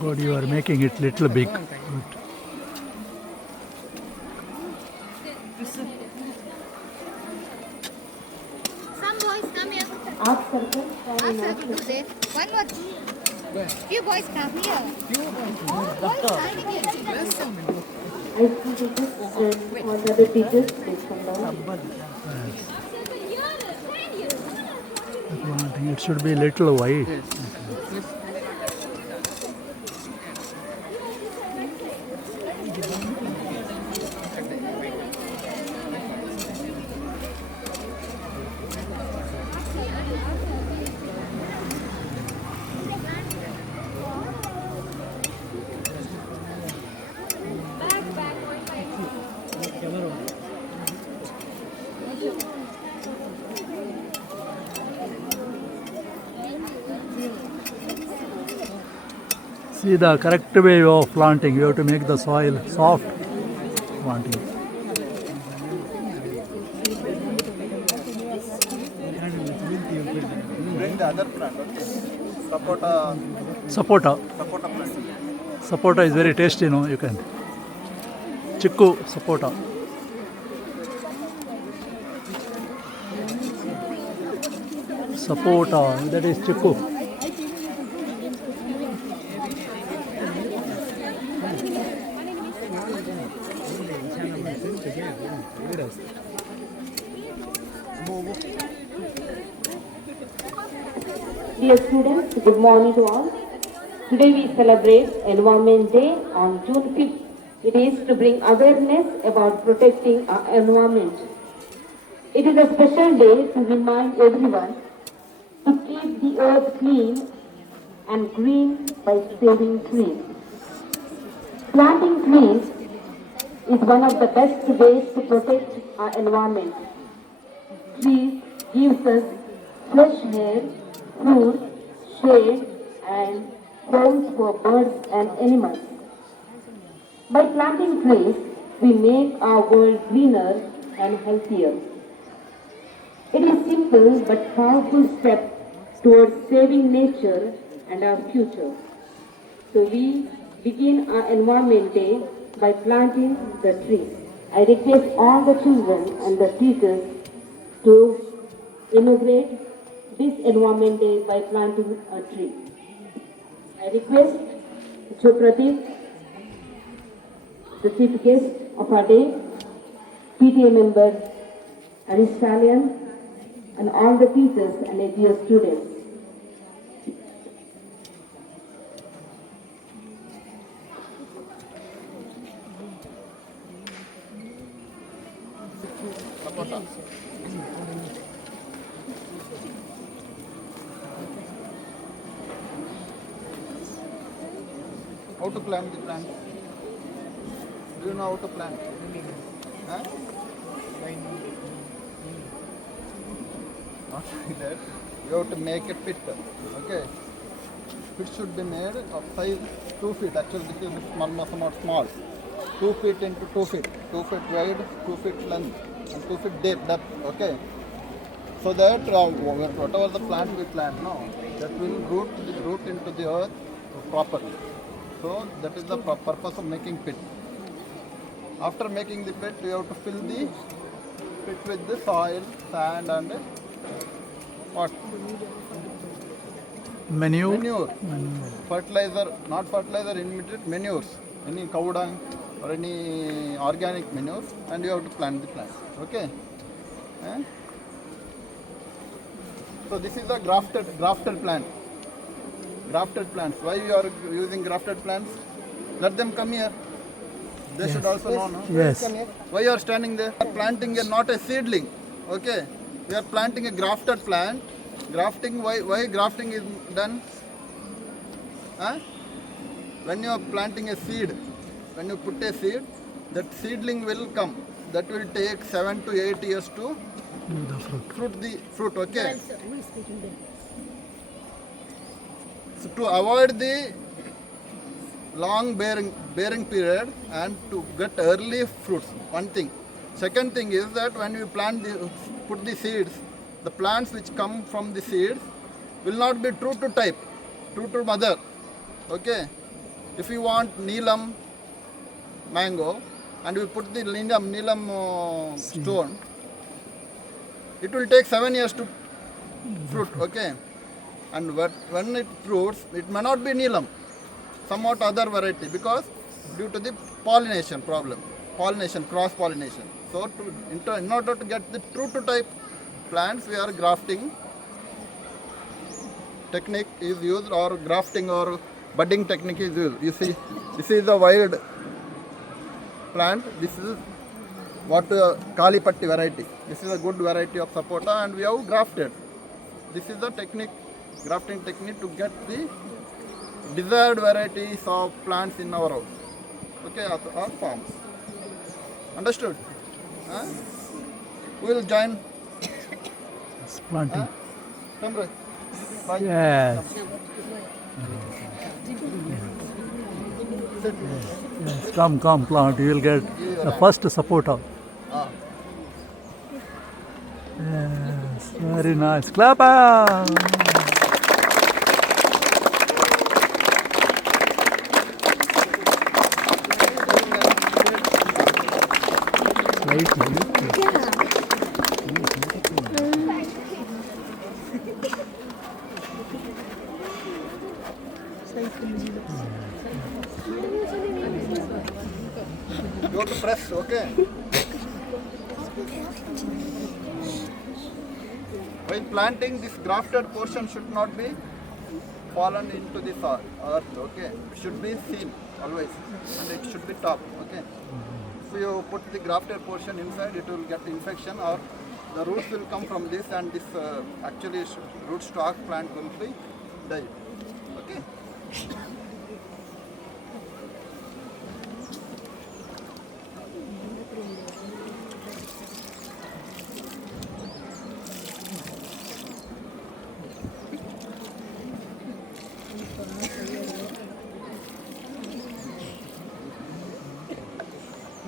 God, you are making it little big. Good. Some boys come here. Ask her to do that. One more. Few boys come here. All boys standing here. I see teachers and all the other teachers, please come down. It should be little wide. See the correct way of planting. You have to make the soil soft. Planting. Bring the other plant. Sapota. Sapota. Sapota plant. Sapota is very tasty, no? You can. Chikku sapota. Sapota, that is chikku. Dear students, good morning to all. Today we celebrate Environment Day on June 5th. It is to bring awareness about protecting our environment. It is a special day to remind everyone to keep the earth clean and green by saving trees. Planting trees is one of the best ways to protect our environment. Trees gives us fresh air, fruit, shade, and homes for birds and animals. By planting trees, we make our world greener and healthier. It is simple but powerful step towards saving nature and our future. So we begin our Environment Day by planting the trees. I request all the children and the teachers to inaugurate this Environment Day by planting a tree. I request Pradeep, the chief guest of our day, PTA member Anish Stallion, and all the teachers and AGS students. How to plant the plant? Do you know how to plant? Huh? Not like that. You have to make a pit. Okay. Pit should be made of size 2 feet. Actually, this is somewhat small. 2 feet into 2 feet. 2 feet wide, 2 feet length, and 2 feet depth. Okay. So that whatever the plant we plant now, that will root into the earth properly. So that is the purpose of making pit. After making the pit, you have to fill the pit with the soil, sand, and what? Manure. Fertilizer, not fertilizer, immediate manures. Any cow dung or any organic manure, and you have to plant the plant. Okay. Eh? So this is a grafted plant. Grafted plants. Why you are using grafted plants? Let them come here. They should also know, no? Yes. Come here. Why you are standing there? We are planting not a seedling. Okay. We are planting a grafted plant. Grafting, why grafting is done? Huh? When you are planting a seed, when you put a seed, that seedling will come. That will take 7 to 8 years to fruit the fruit. Okay. So to avoid the long bearing period and to get early fruits, one thing. Second thing is that when you put the seeds, the plants which come from the seeds will not be true to type, true to mother. Okay. If you want Neelam mango and you put the Neelam stone, it will take 7 years to fruit. Okay. And when it fruits, it may not be Neelam, somewhat other variety, because due to the pollination problem, cross-pollination. So in order to get the true to type plants, we are grafting technique is used, or grafting or budding technique is used. You see, this is the wild plant. This is what Kalipatti variety. This is a good variety of sapota, and we have grafted. This is the technique, grafting technique, to get the desired varieties of plants in our house. Okay, or farms. Understood? Huh? We will join. It's planting. Huh? Come, Roy. Bye. Yes. Sit. Yes. Come, plant. You will get the first supporter. Ah. Yes. Very nice. Clap. Slightly. You have to press, okay? While planting, this grafted portion should not be fallen into the earth, okay? It should be seen. always, and it should be top. Okay. If you put the grafted portion inside, it will get infection, or the roots will come from this, and this actually root stock plant will be died. Okay.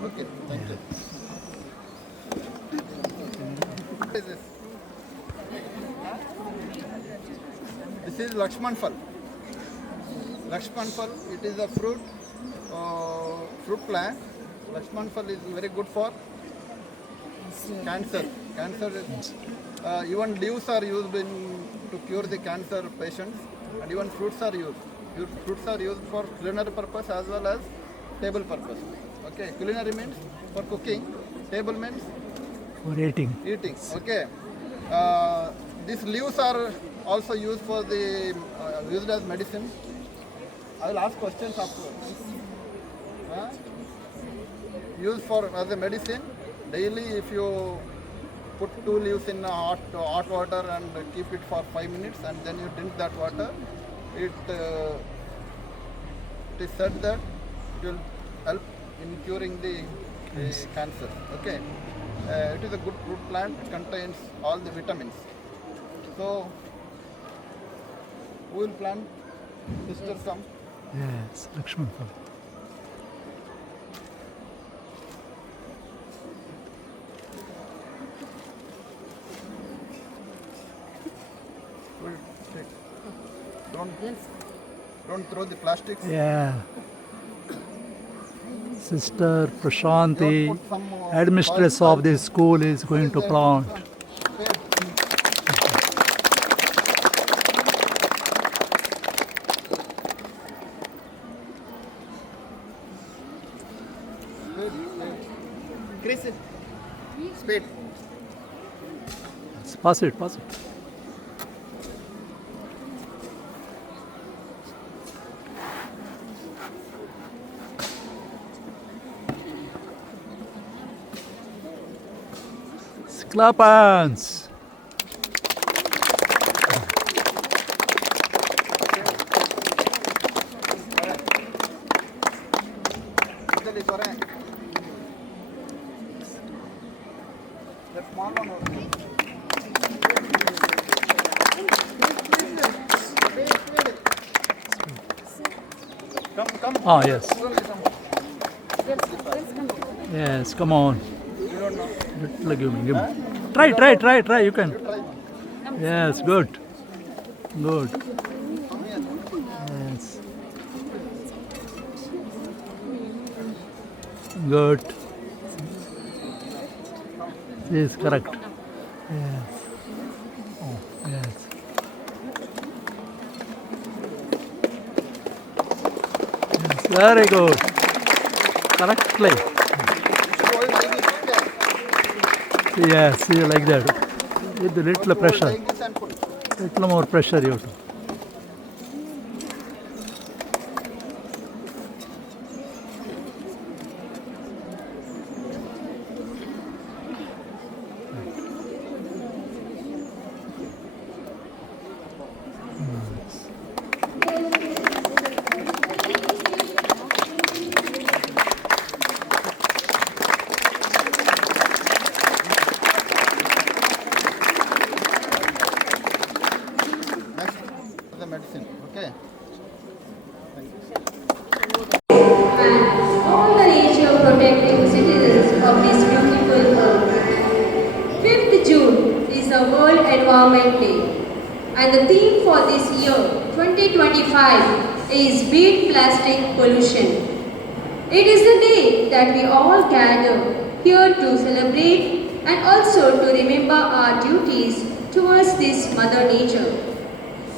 Okay, thank you. What is this? This is Lakshman Phal. Lakshman Phal, it is a fruit plant. Lakshman Phal is very good for cancer. Cancer is, even leaves are used to cure the cancer patients, and even fruits are used. Fruits are used for culinary purpose as well as table purpose. Okay, culinary means for cooking, table means For eating. eating. Okay, these leaves are also used for the used as medicine. I will ask questions afterwards. Used for as a medicine. Daily, if you put 2 leaves in hot water and keep it for 5 minutes, and then you drink that water, it is said that it will help in curing the cancer. Okay, it is a good fruit plant. It contains all the vitamins. So, who will plant? Sister, some. Yes, Lakshman Phal. Will take. Don't throw the plastics. Yeah. Sister Prashanti, Don't put some headmistress of this school, is going to plant. Chris, spade. Pass it, pass it. Clap hands. Italy, correct. That small one also. Come. Ah, yes. Yes, come on. You don't know. Little, give me. Try. You can. Yes, good. Good. Come here. Yes. Good. Yes, correct. Yes. Oh, yes. Yes, very good. Correctly. Hold like this, okay? Yes, you like that. With a little Hold pressure. like this and put. Little more pressure you have to. Next, the medicine, okay? And all the nature protecting citizens of this beautiful earth. 5th June is the World Environment Day, and the theme for this year 2025 is Beat Plastic Pollution. It is the day that we all gather here to celebrate and also to remember our duties towards this Mother Nature.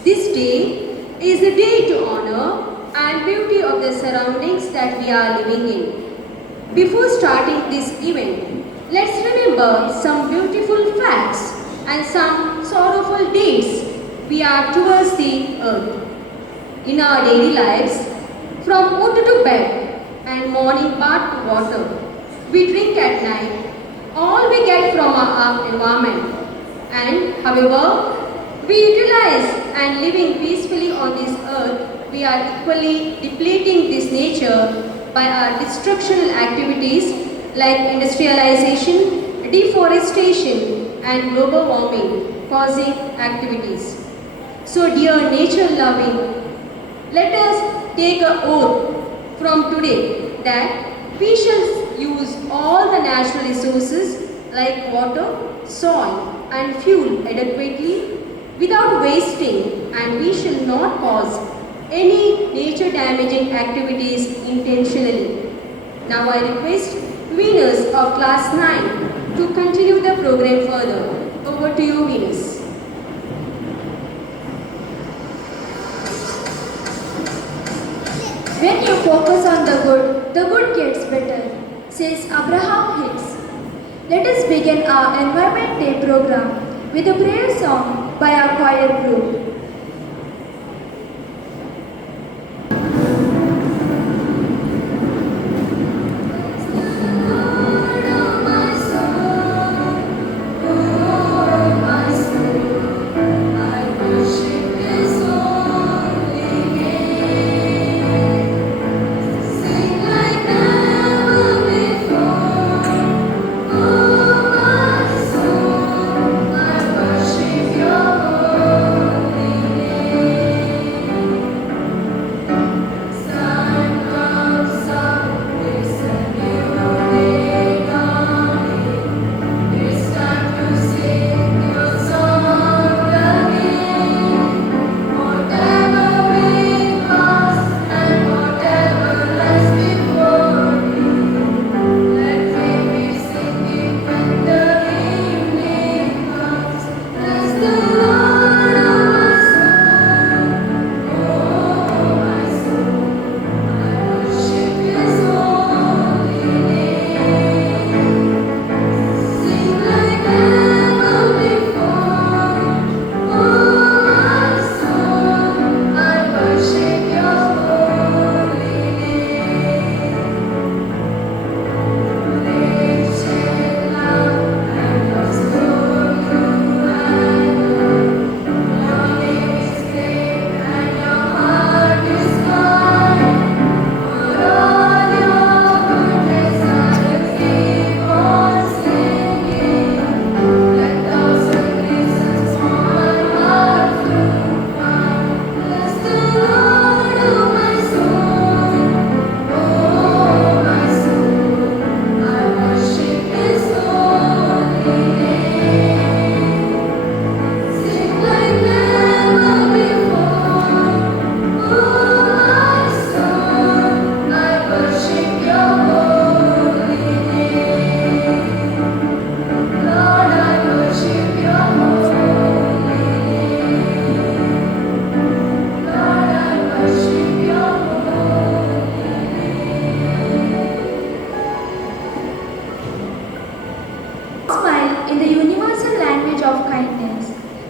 This day is the day to honor and beauty of the surroundings that we are living in. Before starting this event, let's remember some beautiful facts and some sorrowful deeds we are towards the earth. In our daily lives, From wood to bed and morning bath to water, we drink at night, all we get from our environment. And however, we utilize and living peacefully on this earth, we are equally depleting this nature by our destructional activities like industrialization, deforestation and global warming causing activities. So dear nature loving, let us take an oath from today that we shall use all the natural resources like water, soil and fuel adequately without wasting, and we shall not cause any nature damaging activities intentionally. Now I request winners of class 9 to continue the program further. Over to you, winners. When you focus on the good gets better, says Abraham Hicks. Let us begin our Environment Day program with a prayer song by our choir group.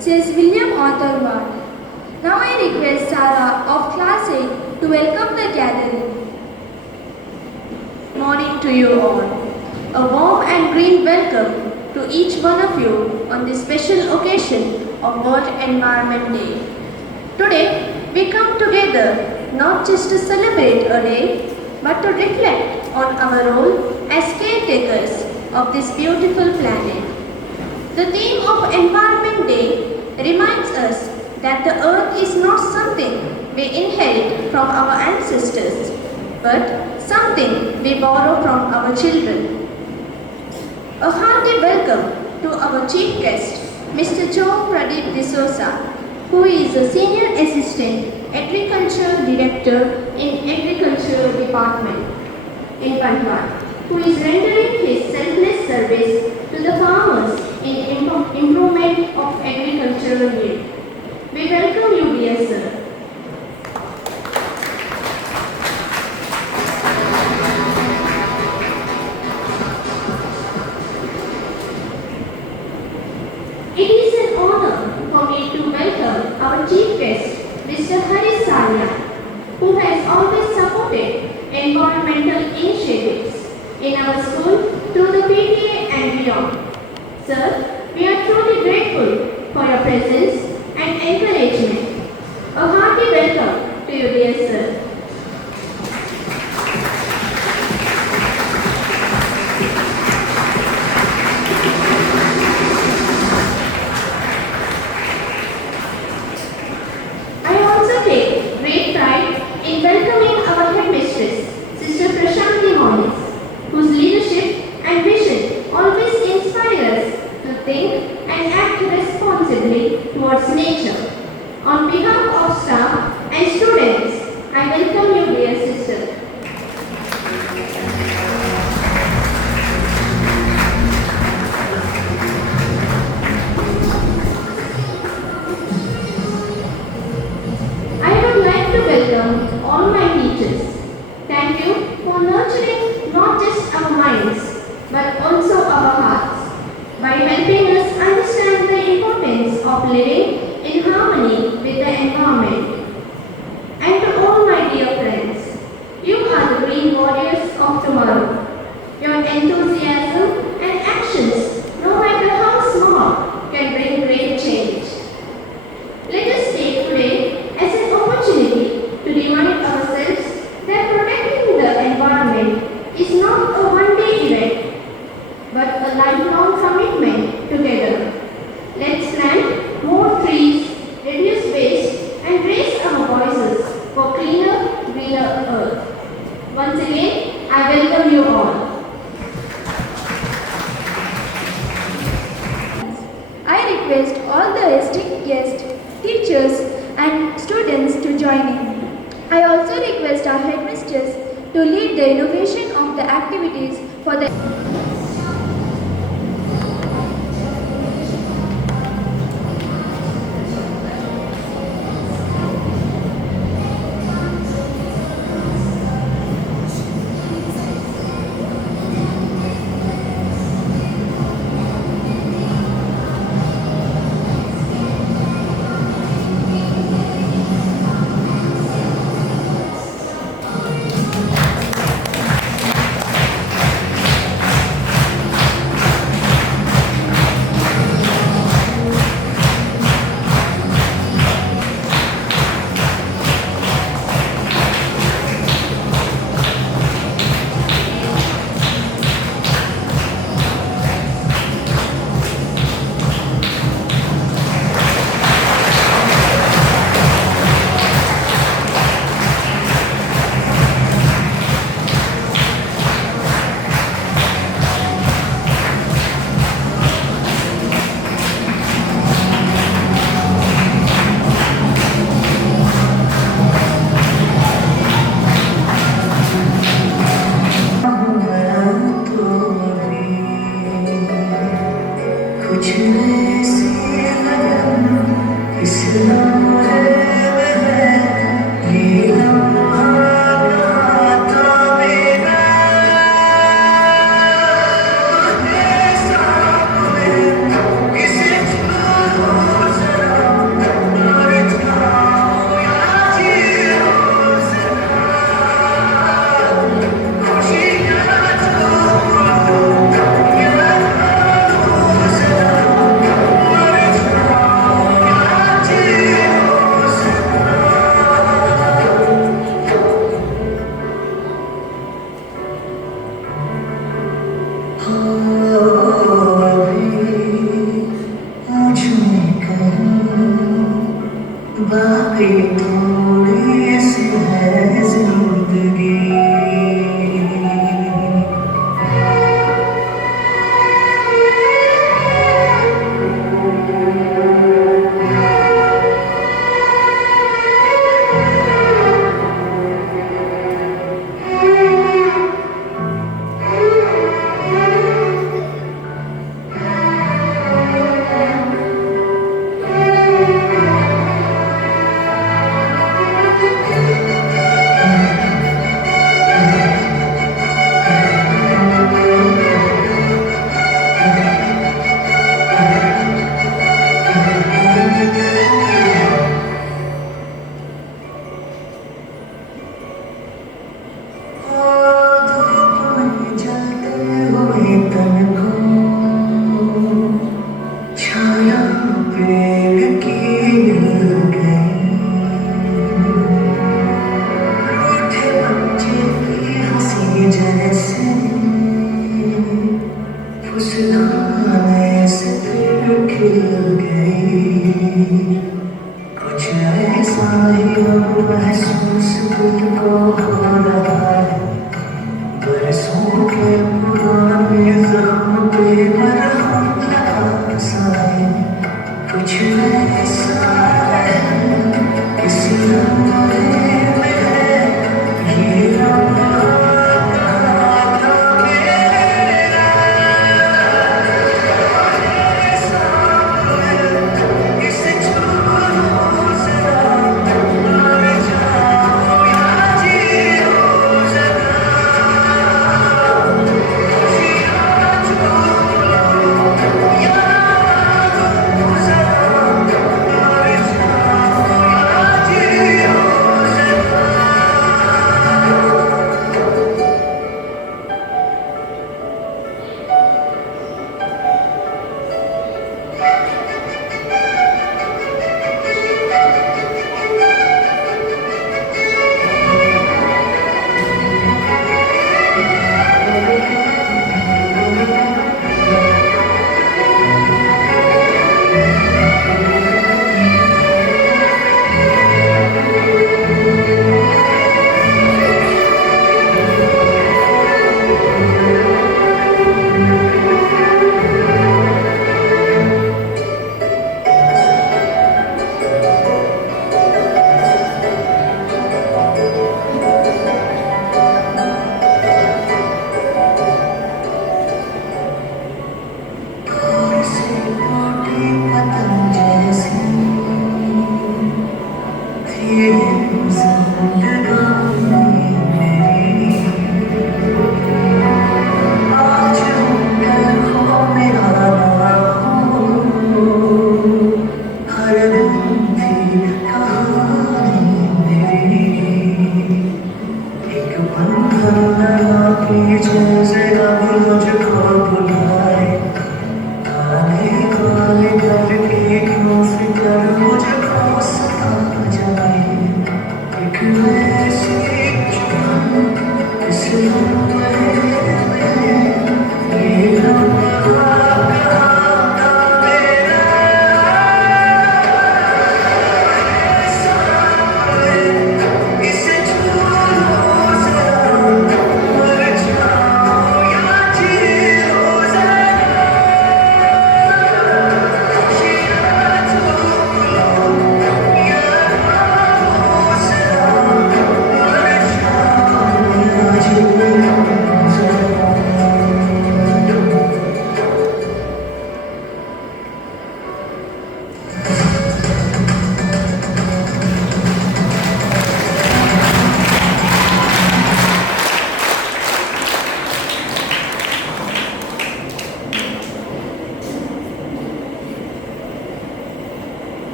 Says William Bantwal. Now I request Sarah of Class 8 to welcome the gathering. Morning to you all. A warm and green welcome to each one of you on this special occasion of World Environment Day. Today, we come together not just to celebrate a day, but to reflect on our role as caretakers of this beautiful planet. The theme of Environment Day reminds us that the earth is not something we inherit from our ancestors, but something we borrow from our children. A hearty welcome to our chief guest, Mr. Joe Pradeep D'Souza, who is a Senior Assistant Agriculture Director in Agriculture Department in Bantwal, who is rendering his selfless service to the farmers in improvement of agricultural yield. We welcome you, dear sir. It is an honor for me to welcome our chief guest, Mr. Haris Salia, who has always supported in our school through the PTA and beyond. Sir, we are truly grateful for your presence and encouragement. A hearty welcome to you, dear sir. I also take great pride in welcoming our headmistress, Sister Prashanti Hollis, whose leadership and vision always inspire us to think and act responsibly towards nature. On behalf of staff and students, I welcome you, dear sister. I would like to welcome all my teachers. Thank you for nurturing not just our minds, but also our hearts, by helping us understand the importance of living in harmony with the environment. And to all my dear friends, you are the green warriors of tomorrow. Your enthusiasm and actions, no matter how small, can bring great change. Let us take today as an opportunity to remind ourselves that protecting the environment is not a one-day event, but a lifelong commitment together. Let's plant more trees, reduce waste, and raise our voices for cleaner, greener earth. Once again, I welcome you all. I request all the esteemed guests, teachers and students to join in. I also request our headmistress to lead the inauguration of the activities for the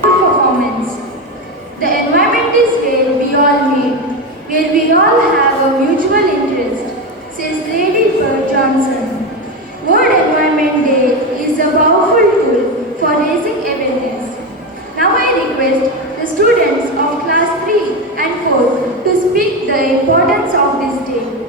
Performance. The environment is where we all meet, where we all have a mutual interest, says Lady Bird Johnson. World Environment Day is a powerful tool for raising awareness. Now I request the students of class 3 and 4 to speak the importance of this day.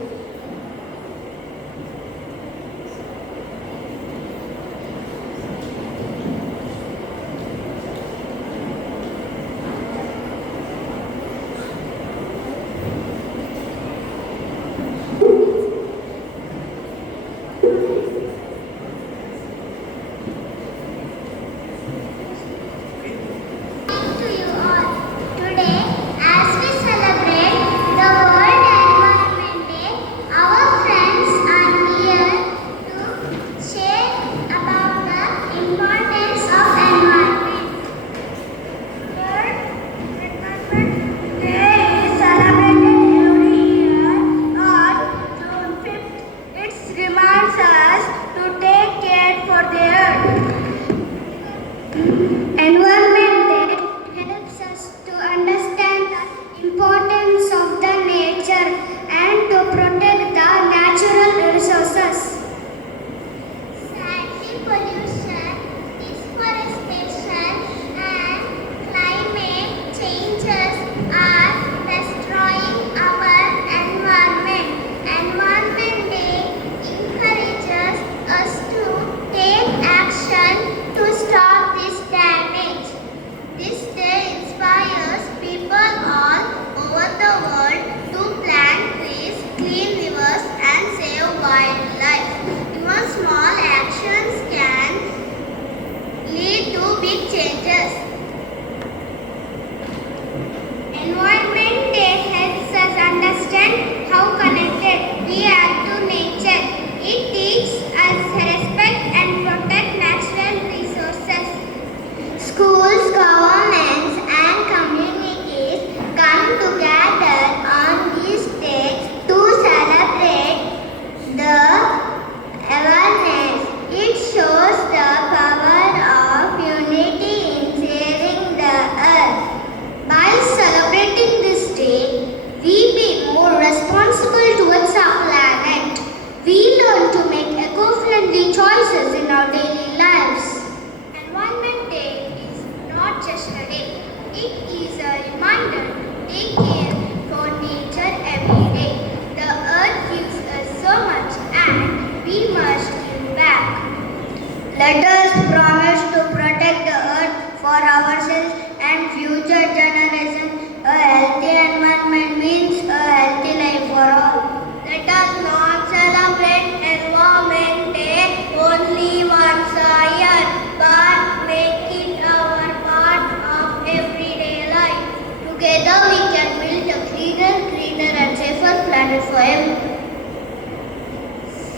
planet for everyone.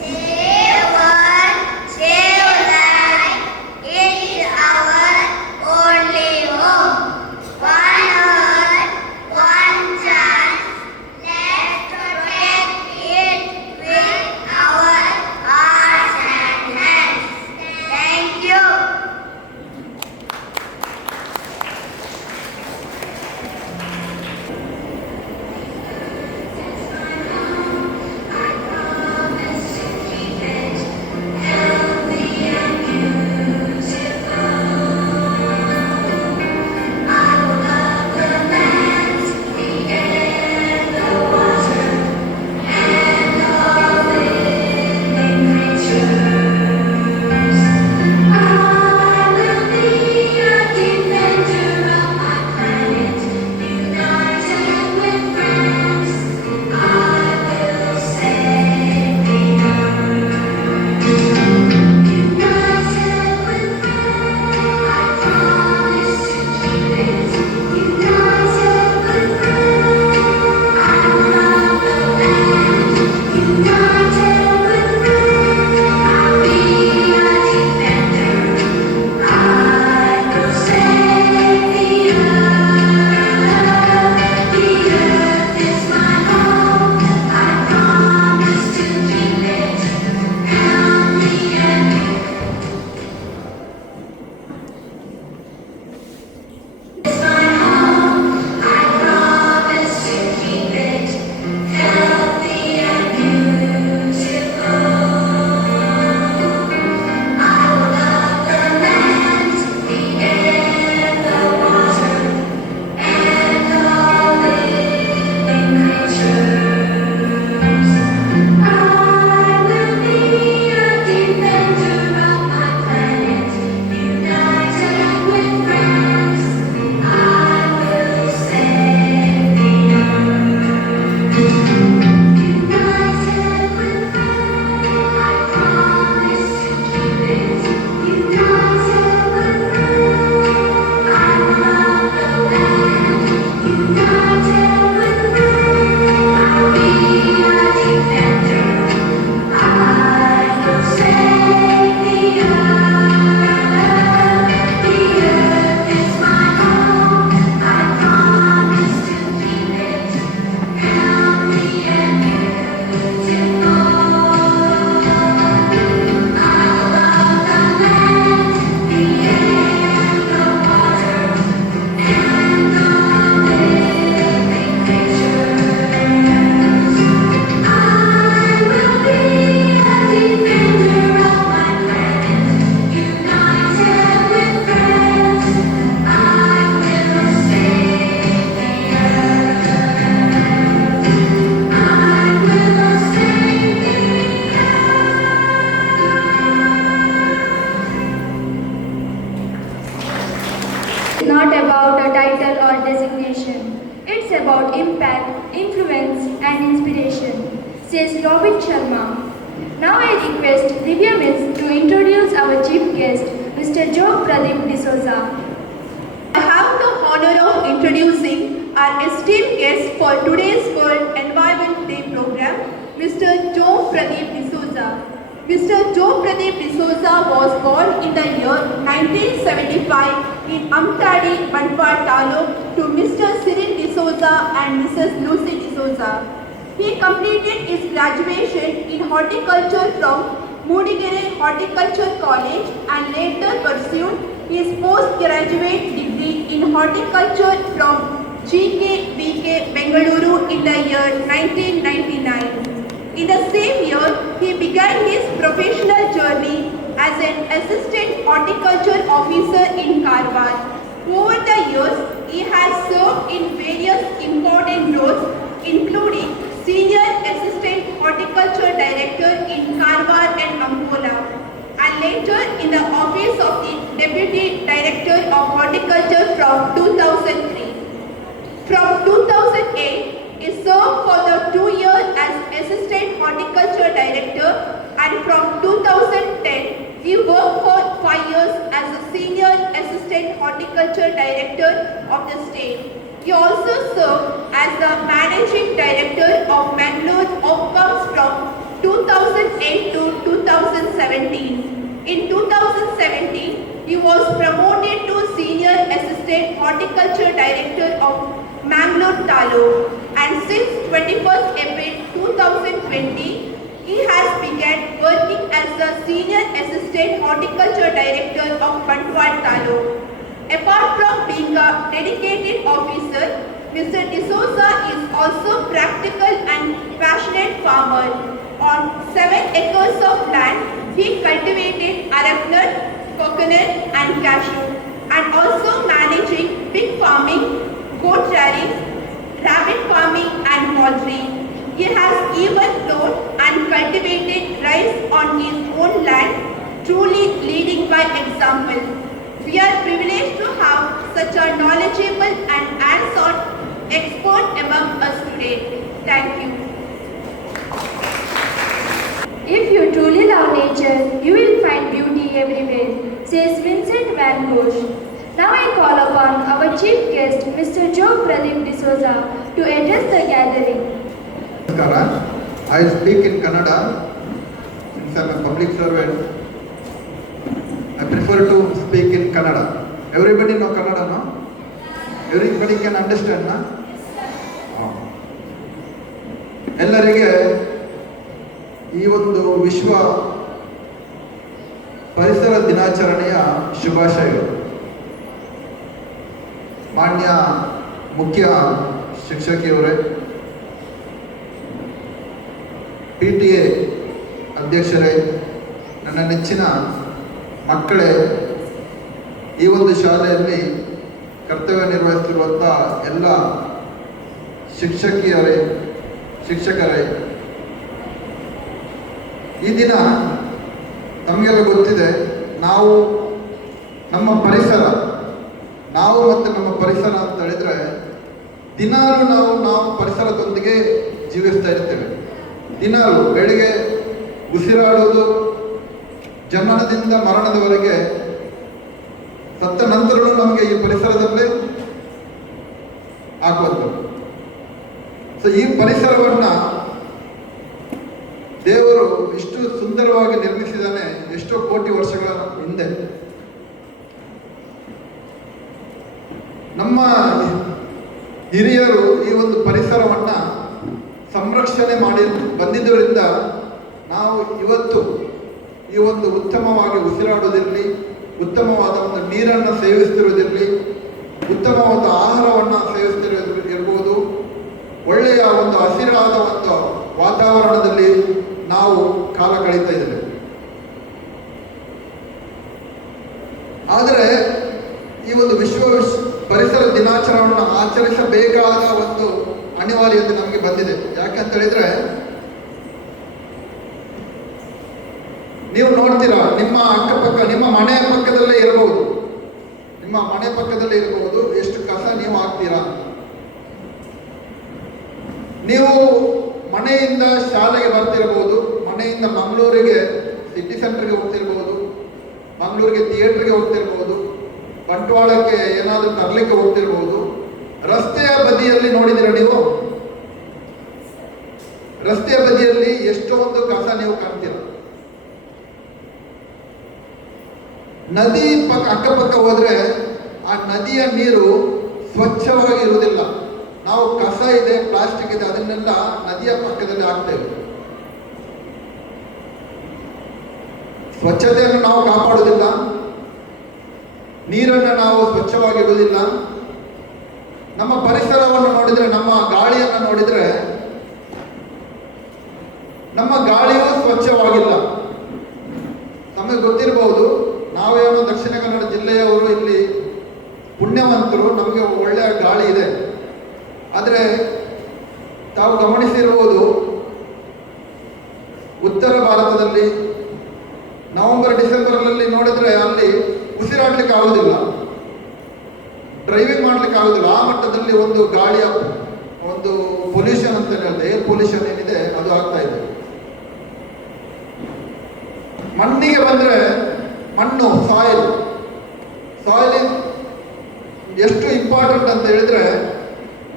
Save Earth, save life. It is our only home. One Earth, one chance. Let's protect it with our hearts and hands. Thank you. Not about a title or designation. It's about impact, influence, and inspiration, says Robin Sharma. Now I request Divya Miss to introduce our chief guest, Mr. Joe Pradeep D'Souza. I have the honor of introducing our esteemed guest for today's World Environment Day program, Mr. Joe Pradeep D'Souza. Mr. Joe Pradeep D'Souza was born in the year 1975 in Amtadi, Bantwal Taluk to Mr. Cyril D'Souza and Mrs. Lucy D'Souza. He completed his graduation in horticulture from Mudigere Horticulture College and later pursued his postgraduate degree in horticulture from GKVK Bengaluru in the year 1999. In the same year, he began his professional journey as an assistant horticulture officer in Karwar. Over the years, he has served in various important roles, including Senior Assistant Horticulture Director in Karwar and Ampola, and later in the office of the Deputy Director of Horticulture from 2003. From 2008, he served for the 2 years as Assistant Horticulture Director, and from 2010, he worked for 5 years as a Senior Assistant Horticulture Director of the state. He also served as the Managing Director of Mangalore 2017. In 2017, he was promoted to Senior Assistant Horticulture Director of Mangalore Taluk, and since 21st April 2020, he has begun working as the Senior Assistant Horticulture Director of Bantwal Taluk. Apart from being a dedicated officer, Mr. D'Souza is also practical and passionate farmer. On 7 acres of land, he cultivated arachid, coconut and cashew, and also managing pig farming, goat rearing, rabbit farming and poultry. He has even grown and cultivated rice on his own land, truly leading by example. We are privileged to have such a knowledgeable and hands-on expert among us today. Thank you. If you truly love nature, you will find beauty everywhere, says Vincent Van Gogh. Now I call upon our chief guest, Mr. Joe Pradeep D'Souza, to address the gathering. Namaskara. I speak in Kannada. Since I am a public servant, I prefer to speak in Kannada. Everybody know Kannada, no? Everybody can understand, na? ಎಲ್ಲರಿಗೆ ಈ ಒಂದು ವಿಶ್ವ ಪರಿಸರ ದಿನಾಚರಣೆಯ ಶುಭಾಶಯಗಳು. ಮಾನ್ಯ ಮುಖ್ಯ ಶಿಕ್ಷಕಿಯವರೇ, PTA ಅಧ್ಯಕ್ಷರೇ, ನನ್ನ ನೆಚ್ಚಿನ ಮಕ್ಕಳೇ, ಈ ಒಂದು ಶಾಲೆಯಲ್ಲಿ ಕರ್ತವ್ಯ ನಿರ್ವಹಿಸುತ್ತಿರುವಂಥ ಎಲ್ಲ ಶಿಕ್ಷಕರೇ, ಈ ದಿನ ತಮಗೆಲ್ಲ ಗೊತ್ತಿದೆ, ನಾವು ಮತ್ತು ನಮ್ಮ ಪರಿಸರ ಅಂತ ಹೇಳಿದ್ರೆ ದಿನಾಲು ನಾವು ಪರಿಸರದೊಂದಿಗೆ ಜೀವಿಸ್ತಾ ಇರ್ತೇವೆ. ದಿನಾಲು ಬೆಳಿಗ್ಗೆ ಉಸಿರಾಡೋದು, ಜನನದಿಂದ ಮರಣದವರೆಗೆ, ಸತ್ತ ನಂತರವೂ ನಮಗೆ ಈ ಪರಿಸರದಲ್ಲೇ ಆಗುವುದು. ಸೊ ಈ ಪರಿಸರವನ್ನ ದೇವರು ಇಷ್ಟು ಸುಂದರವಾಗಿ ನಿರ್ಮಿಸಿದ್ದಾನೆ ಎಷ್ಟೋ ಕೋಟಿ ವರ್ಷಗಳ ಹಿಂದೆ. ನಮ್ಮ ಹಿರಿಯರು ಈ ಒಂದು ಪರಿಸರವನ್ನ ಸಂರಕ್ಷಣೆ ಮಾಡಿ ಬಂದಿದ್ದರಿಂದ ನಾವು ಇವತ್ತು ಈ ಒಂದು ಉತ್ತಮವಾಗಿ ಉಸಿರಾಡೋದಿರಲಿ, ಉತ್ತಮವಾದ ಒಂದು ನೀರನ್ನು ಸೇವಿಸ್ತಿರೋದಿರಲಿ, ಉತ್ತಮವಾದ ಆಹಾರವನ್ನು ಸೇವಿಸ್ತಿರೋದಿರ್ಬೋದು, ಒಳ್ಳೆಯ ಒಂದು ಹಸಿರಾದ ಒಂದು ವಾತಾವರಣದಲ್ಲಿ ನಾವು ಕಾಲ ಕಳೀತಾ ಇದ್ದೇವೆ. ಆದರೆ ಈ ಒಂದು ವಿಶ್ವ ಪರಿಸರ ದಿನಾಚರಣೆಯನ್ನು ಆಚರಿಸಬೇಕಾದ ಒಂದು ಅನಿವಾರ್ಯತೆ ನಮಗೆ ಬಂದಿದೆ. ಯಾಕಂತ ಹೇಳಿದ್ರೆ, ನೀವು ನೋಡ್ತೀರಾ, ನಿಮ್ಮ ಅಕ್ಕಪಕ್ಕ, ನಿಮ್ಮ ಮನೆಯ ಪಕ್ಕದಲ್ಲೇ ಇರಬಹುದು, ಎಷ್ಟು ಕಸ ನೀವು ಹಾಕ್ತೀರಾ. ನೀವು ಮನೆಯಿಂದ ಶಾಲೆಗೆ ಬರ್ತಿರಬಹುದು, ಮನೆಯಿಂದ ಮಂಗಳೂರಿಗೆ ಸಿಟಿ ಸೆಂಟರ್ಗೆ ಹೋಗ್ತಿರ್ಬೋದು, ಮಂಗಳೂರಿಗೆ ಥಿಯೇಟರ್ಗೆ ಹೋಗ್ತಿರ್ಬೋದು, ಬಂಟ್ವಾಳಕ್ಕೆ ಏನಾದರೂ ತರಲಿಕ್ಕೆ ಹೋಗ್ತಿರ್ಬೋದು. ರಸ್ತೆಯ ಬದಿಯಲ್ಲಿ ನೋಡಿದಿರ ನೀವು, ರಸ್ತೆಯ ಬದಿಯಲ್ಲಿ ಎಷ್ಟೊಂದು ಕಸ ನೀವು ಕಾಣ್ತೀರ. ನದಿ ಅಕ್ಕಪಕ್ಕ ಹೋದ್ರೆ ಆ ನದಿಯ ನೀರು ಸ್ವಚ್ಛವಾಗಿ ಇರುವುದಿಲ್ಲ. ನಾವು ಕಸ ಇದೆ, ಪ್ಲಾಸ್ಟಿಕ್ ಇದೆ, ಅದನ್ನೆಲ್ಲ ನದಿಯ ಪಕ್ಕದಲ್ಲಿ ಹಾಕ್ತೇವೆ. ಸ್ವಚ್ಛತೆಯನ್ನು ನಾವು ಕಾಪಾಡುವುದಿಲ್ಲ, ನೀರನ್ನು ನಾವು ಸ್ವಚ್ಛವಾಗಿಡುವುದಿಲ್ಲ. ನಮ್ಮ ಪರಿಸರವನ್ನು ನೋಡಿದ್ರೆ, ನಮ್ಮ ಗಾಳಿಯನ್ನು ನೋಡಿದ್ರೆ, ನಮ್ಮ ಗಾಳಿಯೂ ಸ್ವಚ್ಛವಾಗಿಲ್ಲ. ನಮಗೆ ಗೊತ್ತಿರಬಹುದು, ನಾವೇನೋ ದಕ್ಷಿಣ ಕನ್ನಡ ಜಿಲ್ಲೆಯವರು ಇಲ್ಲಿ ಪುಣ್ಯವಂತರು, ನಮಗೆ ಒಳ್ಳೆಯ ಗಾಳಿ ಇದೆ. ಆದರೆ ತಾವು ಗಮನಿಸಿರುವುದು, ಉತ್ತರ ಭಾರತದಲ್ಲಿ ನವೆಂಬರ್ ಡಿಸೆಂಬರ್ನಲ್ಲಿ ನೋಡಿದ್ರೆ ಅಲ್ಲಿ ಉಸಿರಾಡ್ಲಿಕ್ಕೆ ಆಗೋದಿಲ್ಲ, ಡ್ರೈವಿಂಗ್ ಮಾಡ್ಲಿಕ್ಕೆ ಆಗೋದಿಲ್ಲ. ಆ ಮಟ್ಟದಲ್ಲಿ ಒಂದು ಗಾಳಿಯ ಒಂದು ಪೊಲ್ಯೂಷನ್ ಅಂತ ಹೇಳಿದ್ರೆ, ಏರ್ ಪೊಲ್ಯೂಷನ್ ಏನಿದೆ ಅದು ಆಗ್ತಾ ಇದೆ. ಮಣ್ಣಿಗೆ ಬಂದ್ರೆ, ಮಣ್ಣು, ಸಾಯಿಲ್ ಎಷ್ಟು ಇಂಪಾರ್ಟೆಂಟ್ ಅಂತ ಹೇಳಿದ್ರೆ,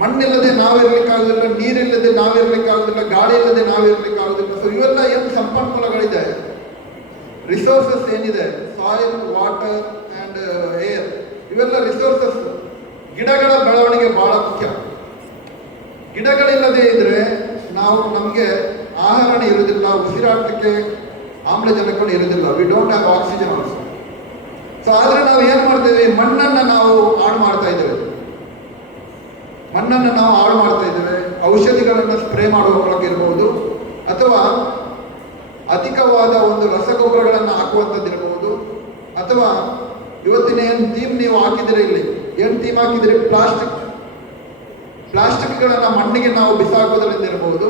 ಮಣ್ಣಿಲ್ಲದೆ ನಾವಿರ್ಲಿಕ್ಕಾಗೋದಿಲ್ಲ, ನೀರಿಲ್ಲದೆ ನಾವಿರ್ಲಿಕ್ಕಾಗೋದಿಲ್ಲ, ಗಾಳಿ ಇಲ್ಲದೆ ನಾವಿರ್ಲಿಕ್ಕಾಗೋದಿಲ್ಲ. ಸೊ ಇವೆಲ್ಲ ಏನು ಸಂಪನ್ಮೂಲಗಳಿದೆ, ರಿಸೋರ್ಸಸ್ ಏನಿದೆ, ಸಾಯಿಲ್, ವಾಟರ್ ಆ್ಯಂಡ್ ಏರ್, ಇವೆಲ್ಲ ರಿಸೋರ್ಸಸ್. ಗಿಡಗಳ ಬೆಳವಣಿಗೆ ಬಹಳ ಮುಖ್ಯ. ಗಿಡಗಳಿಲ್ಲದೆ ಇದ್ರೆ ನಮಗೆ ಆಹಾರನೇ ಇರುವುದಿಲ್ಲ, ಉಸಿರಾಟಕ್ಕೆ ಆಮ್ಲಜನಕಗಳು ಇರುವುದಿಲ್ಲ. We don't have oxygen also. So ಆದರೆ ನಾವು ಏನು ಮಾಡ್ತೇವೆ, ಮಣ್ಣನ್ನು ನಾವು ಹಾಳು ಮಾಡ್ತಾ ಇದ್ದೇವೆ. ಮಣ್ಣನ್ನು ನಾವು ಹಾಳು ಮಾಡ್ತಾ ಇದ್ದೇವೆ. ಔಷಧಿಗಳನ್ನು ಸ್ಪ್ರೇ ಮಾಡುವ ಮೂಲಕ ಇರಬಹುದು, ಅಥವಾ ಅಧಿಕವಾದ ಒಂದು ರಸಗೊಬ್ಬರಗಳನ್ನು ಹಾಕುವಂಥದ್ದಿರಬಹುದು, ಅಥವಾ ಇವತ್ತಿನ ಏನು ಥೀಮ್ ನೀವು ಹಾಕಿದರೆ, ಇಲ್ಲಿ ಏನು ಥೀಮ್ ಹಾಕಿದರೆ, ಪ್ಲಾಸ್ಟಿಕ್ಗಳನ್ನು ಮಣ್ಣಿಗೆ ನಾವು ಬಿಸಾಕೋದ್ರಿಂದ ಇರಬಹುದು.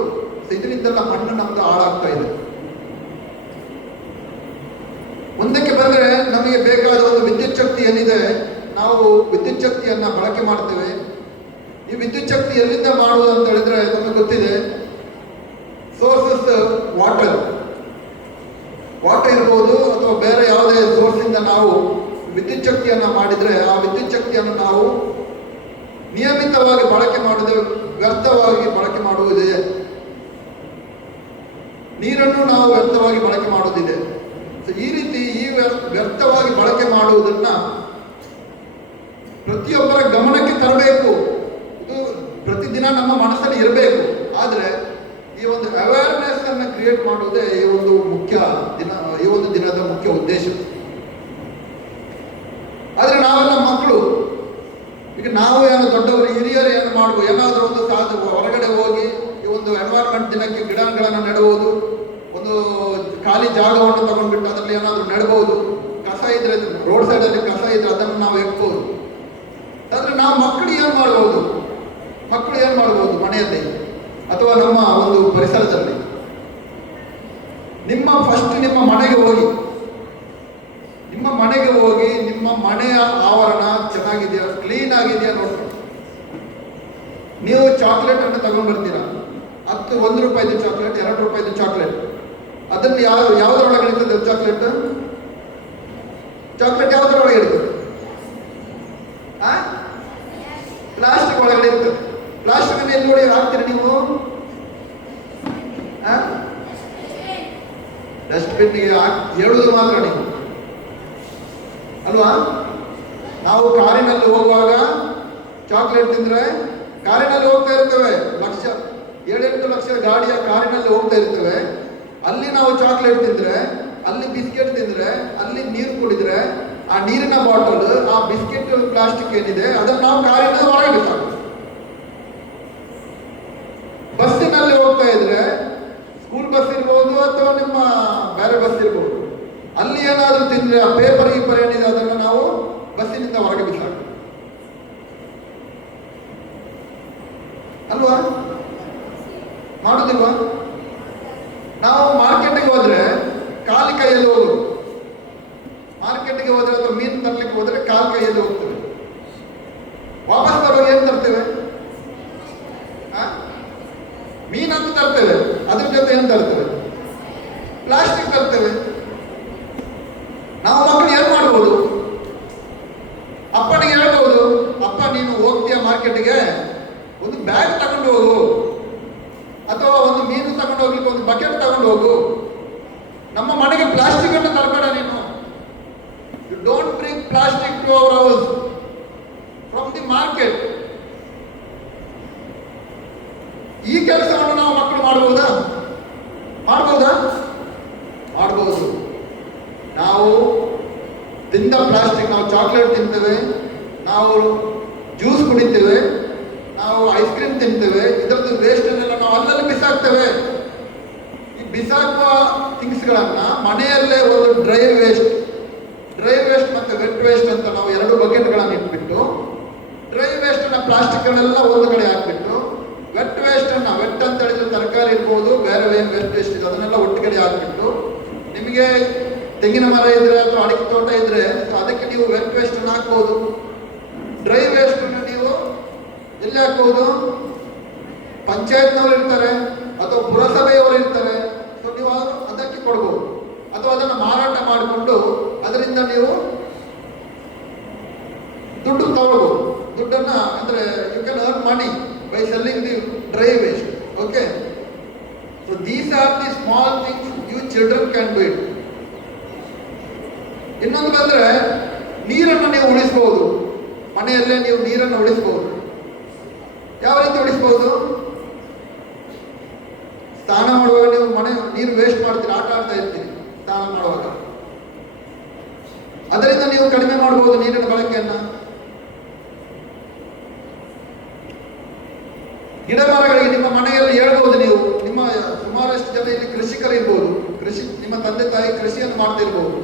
ಇದರಿಂದೆಲ್ಲ ಮಣ್ಣು ನಮ್ದು ಹಾಳಾಗ್ತಾ ಇದೆ. ಮುಂದಕ್ಕೆ ಬಂದರೆ ನಮಗೆ ಬೇಕಾದ ಒಂದು ವಿದ್ಯುತ್ ಶಕ್ತಿ ಏನಿದೆ, ನಾವು ವಿದ್ಯುತ್ ಶಕ್ತಿಯನ್ನು ಬಳಕೆ ಮಾಡ್ತೇವೆ. ಈ ವಿದ್ಯುತ್ ಶಕ್ತಿ ಎಲ್ಲಿಂದ ಮಾಡುವುದು ಅಂತ ಹೇಳಿದ್ರೆ ನಮಗೆ ಗೊತ್ತಿದೆ. ಸೋರ್ಸಸ್ ವಾಟರ್ ಇರ್ಬೋದು, ಅಥವಾ ಬೇರೆ ಯಾವುದೇ ಸೋರ್ಸಿಂದ ನಾವು ವಿದ್ಯುತ್ ಶಕ್ತಿಯನ್ನು ಮಾಡಿದರೆ, ಆ ವಿದ್ಯುತ್ ಶಕ್ತಿಯನ್ನು ನಾವು ನಿಯಮಿತವಾಗಿ ಬಳಕೆ ಮಾಡದೆ ವ್ಯರ್ಥವಾಗಿ ಬಳಕೆ ಮಾಡುವುದಿದೆ. ನೀರನ್ನು ನಾವು ವ್ಯರ್ಥವಾಗಿ ಬಳಕೆ ಮಾಡುವುದಿದೆ. ಈ ರೀತಿ ವ್ಯರ್ಥವಾಗಿ ಬಳಕೆ ಮಾಡುವುದನ್ನ ಪ್ರತಿಯೊಬ್ಬರ ಗಮನಕ್ಕೆ ತರಬೇಕು. ಇದು ಪ್ರತಿದಿನ ನಮ್ಮ ಮನಸ್ಸಲ್ಲಿ ಇರಬೇಕು. ಆದರೆ ಈ ಒಂದು ಅವೇರ್ನೆಸ್ ಅನ್ನು ಕ್ರಿಯೇಟ್ ಮಾಡುವುದೇ ಈ ಒಂದು ದಿನದ ಮುಖ್ಯ ಉದ್ದೇಶ. ಆದರೆ ನಾವೆಲ್ಲ ಮಕ್ಕಳು, ಈಗ ನಾವು ಏನೋ ದೊಡ್ಡವರು, ಹಿರಿಯರು ಏನು ಮಾಡುವುದು, ಏನಾದರೂ ಒಂದು ಹೊರಗಡೆ ಹೋಗಿ ಈ ಒಂದು ಎನ್ವೈರನ್ಮೆಂಟ್ ದಿನಕ್ಕೆ ಗಿಡಗಳನ್ನು ನೆಡುವುದು, ಒಂದು ಖಾಲಿ ಜಾಗವನ್ನು ತಗೊಂಡ್ಬಿಟ್ಟು ಅದರಲ್ಲಿ ಏನಾದರೂ ನೆಡಬಹುದು. ಕಸ ಇದ್ರೆ, ರೋಡ್ ಸೈಡಲ್ಲಿ ಕಸ ಇದ್ರೆ ಅದನ್ನು ನಾವು ಎಕ್ಬೋದು. ಆದರೆ ನಾವು ಮಕ್ಕಳು ಏನು ಮಾಡ್ಬೋದು ಮನೆಯಲ್ಲಿ ಅಥವಾ ನಮ್ಮ ಒಂದು ಪರಿಸರದಲ್ಲಿ? ನಿಮ್ಮ ಮನೆಗೆ ಹೋಗಿ, ನಿಮ್ಮ ಮನೆಯ ಆವರಣ ಚೆನ್ನಾಗಿದೆಯಾ, ಕ್ಲೀನ್ ಆಗಿದೆಯಾ ನೋಡ್ಕೊಳ್ಳಿ. ನೀವು ಚಾಕ್ಲೇಟ್ ಅನ್ನು ತಗೊಂಡ್ಬರ್ತೀರಾ, 1 ರೂಪಾಯಿದು ಚಾಕ್ಲೇಟ್, 2 ರೂಪಾಯಿದು ಚಾಕ್ಲೇಟ್. ಅದನ್ನು ಯಾವುದರೊಳಗೆ ಇರ್ತದೆ? ಚಾಕ್ಲೇಟ್ ಯಾವುದರೊಳಗೆ ಇರ್ತದೆ? ಪ್ಲಾಸ್ಟಿಕ್ ಒಳಗಡೆ ಇರ್ತದೆ. ಪ್ಲಾಸ್ಟಿಕ್ ಅನ್ನು ಎಲ್ಲಿ ನೋಡಿ ಹಾಕ್ತೀರಿ ನೀವು? ಡಸ್ಟ್ಬಿನ್ಗೆ ಹೇಳುವುದು ಮಾತ್ರ ನೀವು ಅಲ್ವಾ? ನಾವು ಕಾರಿನಲ್ಲಿ ಹೋಗುವಾಗ ಚಾಕ್ಲೇಟ್ ತಿಂದ್ರೆ, ಕಾರಿನಲ್ಲಿ ಹೋಗ್ತಾ ಇರ್ತೇವೆ, 7-8 ಲಕ್ಷ ಗಾಡಿಯ ಕಾರಿನಲ್ಲಿ ಹೋಗ್ತಾ ಇರ್ತೇವೆ. ಅಲ್ಲಿ ನಾವು ಚಾಕ್ಲೇಟ್ ತಿಂದ್ರೆ, ಅಲ್ಲಿ ಬಿಸ್ಕೆಟ್ ತಿಂದ್ರೆ, ಅಲ್ಲಿ ನೀರು ಕುಡಿದ್ರೆ, ಆ ನೀರಿನ ಬಾಟಲ್, ಆ ಬಿಸ್ಕೆಟ್ ಪ್ಲಾಸ್ಟಿಕ್ ಏನಿದೆ ಅದನ್ನು ನಾವು ಕಾರಿನ ಹೊರಗೆ ಬಿಸಾಕ್ತೀವಿ. ಬಸ್ಸಿನಲ್ಲಿ ಹೋಗ್ತಾ ಇದ್ರೆ, ಸ್ಕೂಲ್ ಬಸ್ ಇರ್ಬೋದು ಅಥವಾ ನಿಮ್ಮ ಬೇರೆ ಬಸ್ ಇರ್ಬೋದು, ಅಲ್ಲಿ ಏನಾದರೂ ತಿಂದ್ರೆ ಆ ಪೇಪರ್ ಏನಿದೆ ಅದನ್ನು ನಾವು ಬಸ್ಸಿನಿಂದ ಹೊರಗೆ ಬಿಸಾಕ್ತೀವಿ ಅಲ್ವಾ? ಮಾಡುದಿಲ್ವಾ? ನಾವು ಮಾರ್ಕೆಟ್ಗೆ ಹೋದ್ರೆ ಖಾಲಿ ಕೈಯಲ್ಲಿ ಹೋಗೋದು. ಮಾರ್ಕೆಟ್ಗೆ ಹೋದ್ರೆ ಅಥವಾ ಮೀನು ತರಲಿಕ್ಕೆ ಹೋದ್ರೆ ಖಾಲಿ ಕೈಯಲ್ಲಿ ಹೋಗ್ತೇವೆ. ವಾಪಸ್ ಬರುವಾಗ ಏನ್ ತರ್ತೇವೆ? ಮೀನಂತ ತರ್ತೇವೆ, ಅದ್ರ ಜೊತೆ ಏನ್ ತರ್ತೇವೆ? ಪ್ಲಾಸ್ಟಿಕ್ ತರ್ತೇವೆ. ನಾವು ಮಕ್ಕಳು ಏನ್ ಮಾಡ್ಬೋದು? ಅಪ್ಪನಿಗೆ ಹೇಳ್ಬೋದು, ಅಪ್ಪ ನೀನು ಹೋಗ್ತೀಯ ಮಾರ್ಕೆಟ್ಗೆ, ಒಂದು ಬ್ಯಾಗ್ ತಗೊಂಡು ಹೋಗು, ಅಥವಾ ಒಂದು ಮೀನು ತಗೊಂಡು ಹೋಗ್ಲಿಕ್ಕೆ ಒಂದು ಬಕೆಟ್ ತಗೊಂಡು ಹೋಗು. ನಮ್ಮ ಮನೆಗೆ ಪ್ಲಾಸ್ಟಿಕ್ ಅನ್ನು ತರಬೇಡ ನೀನು. You don't bring plastic to our house from the market. ಈ ಕೆಲಸವನ್ನು ನಾವು ಮಕ್ಕಳು ಮಾಡಬಹುದಾ? ಮಾಡಬಹುದು. ನಾವು ತಿಂದ ಪ್ಲಾಸ್ಟಿಕ್, ನಾವು ಚಾಕ್ಲೇಟ್ ತಿಂತೇವೆ, ನಾವು ಜ್ಯೂಸ್ ಕುಡಿತೇವೆ, ನಾವು ಐಸ್ ಕ್ರೀಮ್ ತಿಂತೇವೆ, ಇದರದ್ದು ವೇಸ್ಟ್ ಅನ್ನೆಲ್ಲ ನಾವು ಅಲ್ಲಲ್ಲಿ ಬಿಸಾಕ್ತೇವೆ. ಈ ಬಿಸಾಕುವ ಥಿಂಗ್ಸ್ಗಳನ್ನ ಮನೆಯಲ್ಲೇ ಒಂದು ಡ್ರೈ ವೇಸ್ಟ್ ಮತ್ತೆ ವೆಟ್ ವೇಸ್ಟ್ ಅಂತ ನಾವು 2 ಬಕೆಟ್ಗಳನ್ನು ಇಟ್ಬಿಟ್ಟು, ಡ್ರೈ ವೇಸ್ಟ್ ಅನ್ನ ಪ್ಲಾಸ್ಟಿಕ್ಗಳೆಲ್ಲ ಒಂದು ಕಡೆ ಹಾಕ್ಬಿಟ್ಟು, ವೆಟ್ ವೇಸ್ಟ್ ಅನ್ನ, ವೆಟ್ ಅಂತ ಹೇಳಿದ್ರೆ ತರಕಾರಿ ಇರ್ಬೋದು, ಬೇರೆ ವೆಟ್ ವೇಸ್ಟ್ ಇದೆ, ಅದನ್ನೆಲ್ಲ ಒಟ್ಟಿಗೆ ಹಾಕ್ಬಿಟ್ಟು, ನಿಮಗೆ ತೆಂಗಿನ ಮರ ಇದ್ರೆ ಅಥವಾ ಅಡಿಕೆ ತೋಟ ಇದ್ರೆ ಅದಕ್ಕೆ ನೀವು ವೆಟ್ ವೇಸ್ಟ್ ಅನ್ನು ಹಾಕ್ಬೋದು. ಡ್ರೈ ವೇಸ್ಟ್ ಅನ್ನು ನೀವು ಎಲ್ಲಿ ಹಾಕ್ಬೋದು? ಪಂಚಾಯತ್ನವರು ಇರ್ತಾರೆ ಅಥವಾ ಪುರಸಭೆಯವರು ಇರ್ತಾರೆ. ಸೊ ನೀವು ಅದಕ್ಕೆ ಕೊಡ್ಬೋದು, ಅಥವಾ ಅದನ್ನು ಮಾರಾಟ ಮಾಡಿಕೊಂಡು ಅದರಿಂದ ನೀವು ದುಡ್ಡು ತಗೊಳ್ಬೋದು. ದುಡ್ಡನ್ನ ಅಂದ್ರೆ you can earn money by selling the dry waste. Okay, so these are the small things you children can do it. ಇನ್ನೊಂದು ಬಂದರೆ ನೀರನ್ನು ನೀವು ಉಳಿಸ್ಬೋದು. ಮನೆಯಲ್ಲೇ ನೀವು ನೀರನ್ನು ಉಳಿಸ್ಬೋದು. ಯಾವ ರೀತಿ ಉಳಿಸ್ಬೋದು? ಸ್ನಾನ ಮಾಡುವಾಗ ನೀವು ನೀರು ವೇಸ್ಟ್ ಮಾಡ್ತೀರಿ, ಆಟ ಆಡ್ತಾ ಇರ್ತೀರಿ ಸ್ನಾನ ಮಾಡುವಾಗ. ಅದರಿಂದ ನೀವು ಕಡಿಮೆ ಮಾಡಬಹುದು ನೀರಿನ ಬಳಕೆಯನ್ನ. ಗಿಡ ಮರಗಳಿಗೆ ನಿಮ್ಮ ಮನೆಯಲ್ಲಿ ಹೇಳ್ಬೋದು. ನೀವು ನಿಮ್ಮ ಸುಮಾರಷ್ಟು ಜನ ಇಲ್ಲಿ ಕೃಷಿಕರಿರ್ಬೋದು, ನಿಮ್ಮ ತಂದೆ ತಾಯಿ ಕೃಷಿಯನ್ನು ಮಾಡ್ತಿರ್ಬೋದು.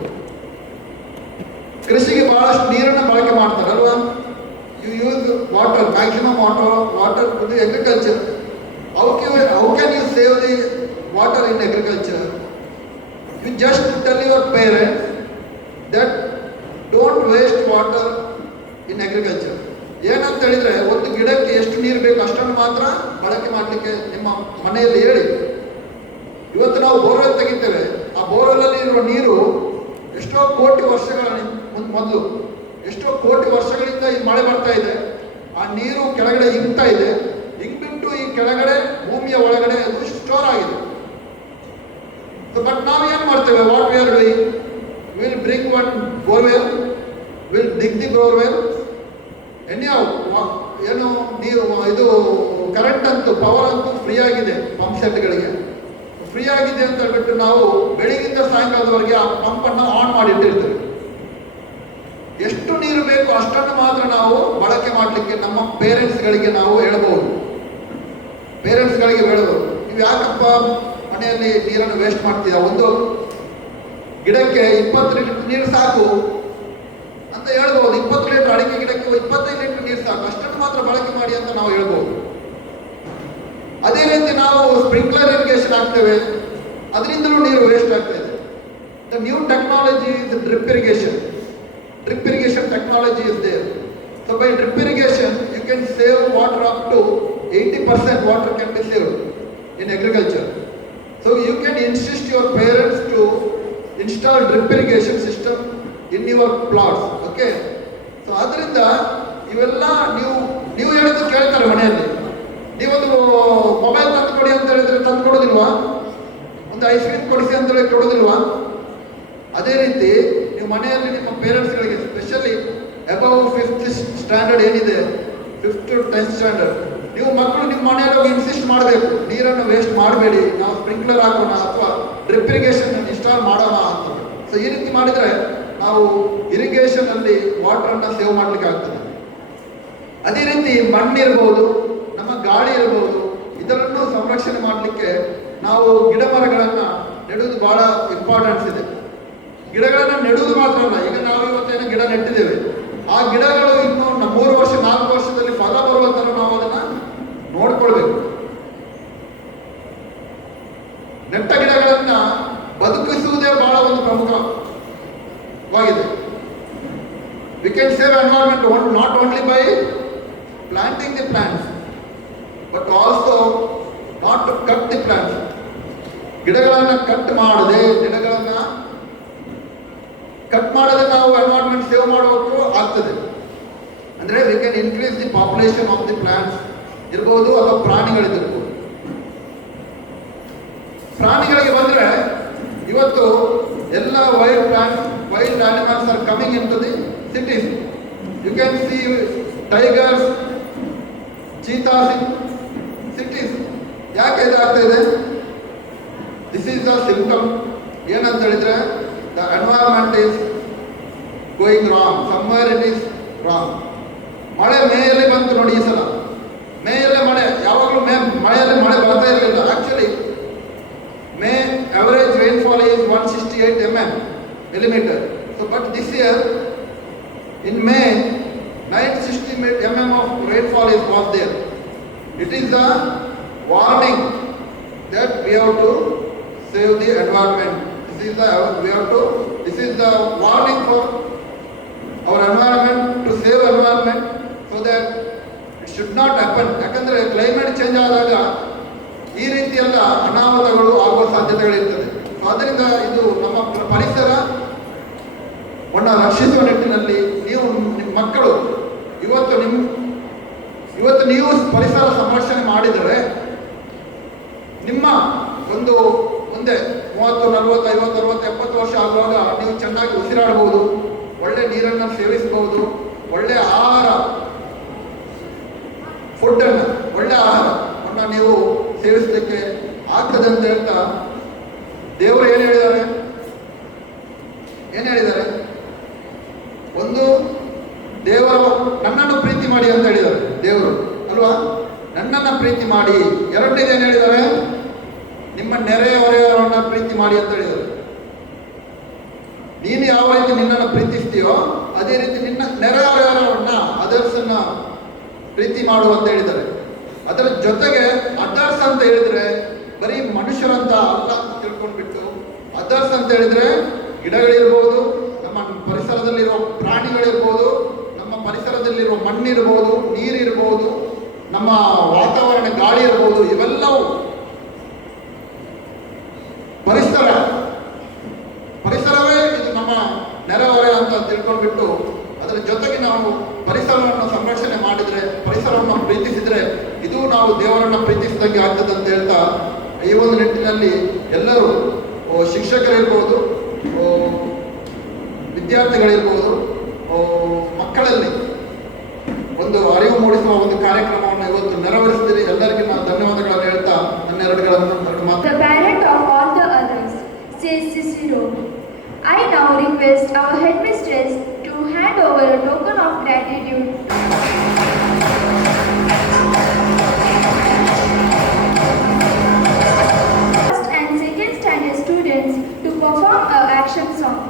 ಕೃಷಿಗೆ ಬಹಳಷ್ಟು ನೀರನ್ನು ಬಳಕೆ ಮಾಡ್ತಾರಲ್ವಾ? You use water, maximum water to the agriculture. How can you save the water in agriculture? You just tell your parents that don't waste water in agriculture. ಏನಂತ ಹೇಳಿದ್ರೆ, ಒಂದು ಗಿಡಕ್ಕೆ ಎಷ್ಟು ನೀರು ಬೇಕು ಅಷ್ಟನ್ನು ಮಾತ್ರ ಬಳಕೆ ಮಾಡಲಿಕ್ಕೆ ನಿಮ್ಮ ಮನೆಯಲ್ಲಿ ಹೇಳಿ. ಇವತ್ತು ನಾವು ಬೋರ್ವೆಲ್ ತೆಗಿತೇವೆ, ಆ ಬೋರ್ವೆಲ್ಲಲ್ಲಿ ಇರುವ ನೀರು ಎಷ್ಟೋ ಕೋಟಿ ವರ್ಷಗಳ ಮೊದಲು, ಎಷ್ಟೋ ಕೋಟಿ ವರ್ಷಗಳಿಂದ ಈ ಮಳೆ ಬರ್ತಾ ಇದೆ. ಆ ನೀರು ಕೆಳಗಡೆ ಇಂಗ್ತಾ ಇದೆ, ಇಂಗ್ಬಿಟ್ಟು ಈ ಕೆಳಗಡೆ ಭೂಮಿಯ ಒಳಗಡೆ ಅದು ಸ್ಟೋರ್ ಆಗಿದೆ. ಬಟ್ ನಾವು ಏನು ಮಾಡ್ತೇವೆ? What we are doing, will bring one borewell, will dig the borewell. ಏನು ನೀವು ಇದು ಕರೆಂಟ್ ಅಂತೂ, ಪವರ್ ಅಂತೂ ಫ್ರೀ ಆಗಿದೆ, ಪಂಪ್ ಸೆಟ್ಗಳಿಗೆ ಫ್ರೀ ಆಗಿದೆ ಅಂತ ಹೇಳ್ಬಿಟ್ಟು ನಾವು ಬೆಳಿಗ್ಗಿಂದ ಸಾಯಂಕಾಲದವರೆಗೆ ಆ ಪಂಪನ್ನು ಆನ್ ಮಾಡಿ ಇಟ್ಟಿರ್ತೇವೆ. ಎಷ್ಟು ನೀರು ಬೇಕು ಅಷ್ಟನ್ನು ಮಾತ್ರ ನಾವು ಬಳಕೆ ಮಾಡಲಿಕ್ಕೆ ನಮ್ಮ ಪೇರೆಂಟ್ಸ್ಗಳಿಗೆ ನಾವು ಹೇಳ್ಬೋದು. ಪೇರೆಂಟ್ಸ್ಗಳಿಗೆ ಹೇಳ್ಬೋದು, ನೀವು ಯಾಕಪ್ಪ ಮನೆಯಲ್ಲಿ ನೀರನ್ನು ವೇಸ್ಟ್ ಮಾಡ್ತೀರಾ? ಒಂದು ಗಿಡಕ್ಕೆ 20 ಲೀಟರ್ ನೀರು ಸಾಕು ಅಂತ ಹೇಳ್ಬೋದು. 20 ಲೀಟರ್ ಅಡಿಕೆ ಗಿಡಕ್ಕೆ 25 ಲೀಟರ್ ನೀರು ಸಾಕು, ಅಷ್ಟನ್ನು ಮಾತ್ರ ಬಳಕೆ ಮಾಡಿ ಅಂತ ನಾವು ಹೇಳ್ಬೋದು. ಅದೇ ರೀತಿ ನಾವು ಸ್ಪ್ರಿಂಕ್ಲರ್ ಇರಿಗೇಷನ್ ಆಗ್ತೇವೆ, ಅದರಿಂದಲೂ ನೀರು ವೇಸ್ಟ್ ಆಗ್ತಾ ಇದೆ. The new technology is drip irrigation. Drip irrigation technology is there. So by drip irrigation, you can save water up to 80% water can be saved in agriculture. So you can insist your parents to install drip irrigation system in your plots. Okay. So ಅದರಿಂದ ಇವೆಲ್ಲ ನೀವು ಹೇಳಿದ್ದು ಕೇಳ್ತಾರೆ ಮನೆಯಲ್ಲಿ. ನೀವೊಂದು mobile ತಂದು ಕೊಡಿ ಅಂತ ಹೇಳಿದ್ರೆ ತಂದು ಕೊಡೋದಿಲ್ವಾ? ಒಂದು ಐಸ್ ಕ್ರೀಮ್ ಕೊಡಿಸಿ ಅಂತ ಹೇಳಿ ಕೊಡೋದಿಲ್ವಾ? ಅದೇ ರೀತಿ ನೀವು ಮನೆಯಲ್ಲಿ ನಿಮ್ಮ ಪೇರೆಂಟ್ಸ್ಗಳಿಗೆ, ಸ್ಪೆಷಲಿ ಅಬೌವ್ 5th ಸ್ಟ್ಯಾಂಡರ್ಡ್ ಏನಿದೆ, 5th to 10th ಸ್ಟ್ಯಾಂಡರ್ಡ್, ನೀವು ಮಕ್ಕಳು ನಿಮ್ಮ ಮನೆಯಲ್ಲಿ ಇನ್ಸಿಸ್ಟ್ ಮಾಡಬೇಕು, ನೀರನ್ನು ವೇಸ್ಟ್ ಮಾಡಬೇಡಿ, ನಾವು ಸ್ಪ್ರಿಂಕ್ಲರ್ ಹಾಕೋಣ ಅಥವಾ ಡ್ರಿಪ್ ಇರಿಗೇಷನ್ ಇನ್ಸ್ಟಾಲ್ ಮಾಡೋಣ ಅಂತ. ಸೊ ಈ ರೀತಿ ಮಾಡಿದರೆ ನಾವು ಇರಿಗೇಷನ್ ಅಲ್ಲಿ ವಾಟರನ್ನು ಸೇವ್ ಮಾಡಲಿಕ್ಕೆ ಆಗ್ತದೆ. ಅದೇ ರೀತಿ ಮಣ್ಣಿರ್ಬೋದು, ನಮ್ಮ ಗಾಳಿ ಇರ್ಬೋದು, ಇದರನ್ನು ಸಂರಕ್ಷಣೆ ಮಾಡಲಿಕ್ಕೆ ನಾವು ಗಿಡ ಮರಗಳನ್ನು ನೆಡುವುದು ಬಹಳ ಇಂಪಾರ್ಟೆನ್ಸ್ ಇದೆ. ಗಿಡಗಳನ್ನು ನೆಡುವುದು ಮಾತ್ರ ಅಲ್ಲ, ಈಗ ನಾವು ಇವತ್ತೇನು ಗಿಡ ನೆಟ್ಟಿದ್ದೇವೆ, ಆ ಗಿಡಗಳು ಇನ್ನು 3 ವರ್ಷ 4 ವರ್ಷದಲ್ಲಿ ಫಲ ಬರುವಂತ ನಾವು ಅದನ್ನ ನೋಡ್ಕೊಳ್ಬೇಕು. ನೆಟ್ಟ ಗಿಡಗಳನ್ನ ಬದುಕಿಸುವುದೇ ಬಹಳ ಒಂದು ಪ್ರಮುಖವಾಗಿದೆ. We can save environment not only by planting the plants, but also not to cut the plants. ಗಿಡಗಳನ್ನು ಕಟ್ ಮಾಡದೆ ನಾವು ಎನ್ವೈರನ್ಮೆಂಟ್ ಸೇವ್ ಮಾಡೋಕ್ಕೂ ಆಗ್ತದೆ. ಅಂದರೆ we can increase the population of the plants ಇರ್ಬೋದು ಅಥವಾ ಪ್ರಾಣಿಗಳಿರ್ಬೋದು. ಪ್ರಾಣಿಗಳಿಗೆ ಬಂದರೆ ಇವತ್ತು ಎಲ್ಲ wild animals are coming into the cities. You can see tigers, cheetahs in cities. ಯಾಕೆ ಇದಾಗ್ತಾ ಇದೆ? This is the symptom. ಏನಂತ ಹೇಳಿದ್ರೆ, the environment is going wrong, somewhere it is wrong. ಮಳೆ ಮೇಯಲ್ಲಿ ಬಂತು ನೋಡಿ ಈ ಸಲ. ಮೇಯಲ್ಲೇ ಮಳೆ, ಯಾವಾಗಲೂ ಮಳೆಯಲ್ಲಿ ಮಳೆ ಬರ್ತಾ ಇರಲಿಲ್ಲ. Actually May average rainfall is 168 millimeter. So but this year in May 960 mm of rainfall was there. It is a warning that we have to save the environment. This is the warning for our environment, to save environment so that it should not happen. ಯಾಕಂದ್ರೆ climate change ಆದಾಗ ಈ ರೀತಿ ಎಲ್ಲ ಅನಾಹುತಗಳು ಆಗುವ ಸಾಧ್ಯತೆಗಳಿರ್ತದೆ. ಆದ್ದರಿಂದ ಇದು ನಮ್ಮ ಪರಿಸರವನ್ನು ರಕ್ಷಿಸುವ ನಿಟ್ಟಿನಲ್ಲಿ ನೀವು ನಿಮ್ಮ ಮಕ್ಕಳು ಇವತ್ತು ನೀವು ಪರಿಸರ ಸಂರಕ್ಷಣೆ ಮಾಡಿದರೆ ನಿಮ್ಮ ಒಂದು ಮುಂದೆ 30, 40, 50, 60, 70 ವರ್ಷ ಆಗುವಾಗ ನೀವು ಚೆನ್ನಾಗಿ ಉಸಿರಾಡಬಹುದು. ಒಳ್ಳೆ ನೀರನ್ನು ಸೇವಿಸಬಹುದು, ಒಳ್ಳೆ ಆಹಾರ ಫುಡ್ಡನ್ನು, ಒಳ್ಳೆ ಆಹಾರವನ್ನು ನೀವು ಸೇವಿಸಲಿಕ್ಕೆ ಆಗ್ತದೆ ಅಂತ ಹೇಳ್ತಾ ದೇವರು ಏನು ಹೇಳಿದ್ದಾರೆ? ಒಂದು, ದೇವರು ನನ್ನನ್ನು ಪ್ರೀತಿ ಮಾಡಿ ಅಂತ ಹೇಳಿದ್ದಾರೆ ದೇವರು ಅಲ್ವಾ? ನನ್ನನ್ನು ಪ್ರೀತಿ ಮಾಡಿ. ಎರಡನೇದು ಏನು ಹೇಳಿದ್ದಾರೆ? ನಿಮ್ಮ ನೆರೆಹೊರೆಯವರನ್ನ ಪ್ರೀತಿ ಮಾಡಿ ಅಂತ ಹೇಳಿದ್ದಾರೆ. ನೀನು ಯಾವ ರೀತಿ ನಿನ್ನನ್ನು ಪ್ರೀತಿಸ್ತೀಯೋ ಅದೇ ರೀತಿ ನಿನ್ನ ನೆರೆಹೊರೆಯವರನ್ನ, ಅದರ್ಸನ್ನ ಪ್ರೀತಿ ಮಾಡು ಅಂತ ಹೇಳಿದ್ದಾರೆ. ಅದರ ಜೊತೆಗೆ ಅದರ್ಸ್ ಅಂತ ಹೇಳಿದ್ರೆ ಬರೀ ಮನುಷ್ಯರಂತ ಅಲ್ಲ ಅಂತ ತಿಳ್ಕೊಂಡ್ಬಿಟ್ಟು, ಅದರ್ಸ್ ಅಂತ ಹೇಳಿದ್ರೆ ಗಿಡಗಳಿರ್ಬೋದು, ನಮ್ಮ ಪರಿಸರದಲ್ಲಿರುವ ಪ್ರಾಣಿಗಳಿರ್ಬೋದು, ನಮ್ಮ ಪರಿಸರದಲ್ಲಿರುವ ಮಣ್ಣಿರ್ಬೋದು, ನೀರಿರ್ಬೋದು, ನಮ್ಮ ವಾತಾವರಣ ಗಾಳಿ ಇರ್ಬೋದು, ಇವೆಲ್ಲವೂ ಪರಿಸರವೇ ಇದು ನಮ್ಮ ನೆರೆಹೊರೆ ಅಂತ ತಿಳ್ಕೊಂಡ್ಬಿಟ್ಟು, ಅದರ ಜೊತೆಗೆ ನಾವು ಪರಿಸರವನ್ನು ಸಂರಕ್ಷಣೆ ಮಾಡಿದರೆ, ಪರಿಸರವನ್ನು ಪ್ರೀತಿಸಿದರೆ ಇದು ನಾವು ದೇವರನ್ನು ಪ್ರೀತಿಸಿದಂಗೆ ಆಗ್ತದೆ ಅಂತ ಹೇಳ್ತಾ, ಈ ಒಂದು ನಿಟ್ಟಿನಲ್ಲಿ ಎಲ್ಲರೂ ಶಿಕ್ಷಕರಿರ್ಬೋದು, ವಿದ್ಯಾರ್ಥಿಗಳಿರ್ಬೋದು, ಮಕ್ಕಳಲ್ಲಿ ಒಂದು ಅರಿವು ಮೂಡಿಸುವ ಒಂದು ಕಾರ್ಯಕ್ರಮವನ್ನು ಇವತ್ತು ನೆರವೇರಿಸ್ತೀರಿ. ಎಲ್ಲರಿಗೂ ನಾನು ಧನ್ಯವಾದಗಳನ್ನು ಹೇಳ್ತಾ ನನ್ನ ಎರಡು ಮಾತು. The parent of all the others, says Cicero. I now request our headmistress to hand over a token of gratitude. First and second standard students to perform a action song.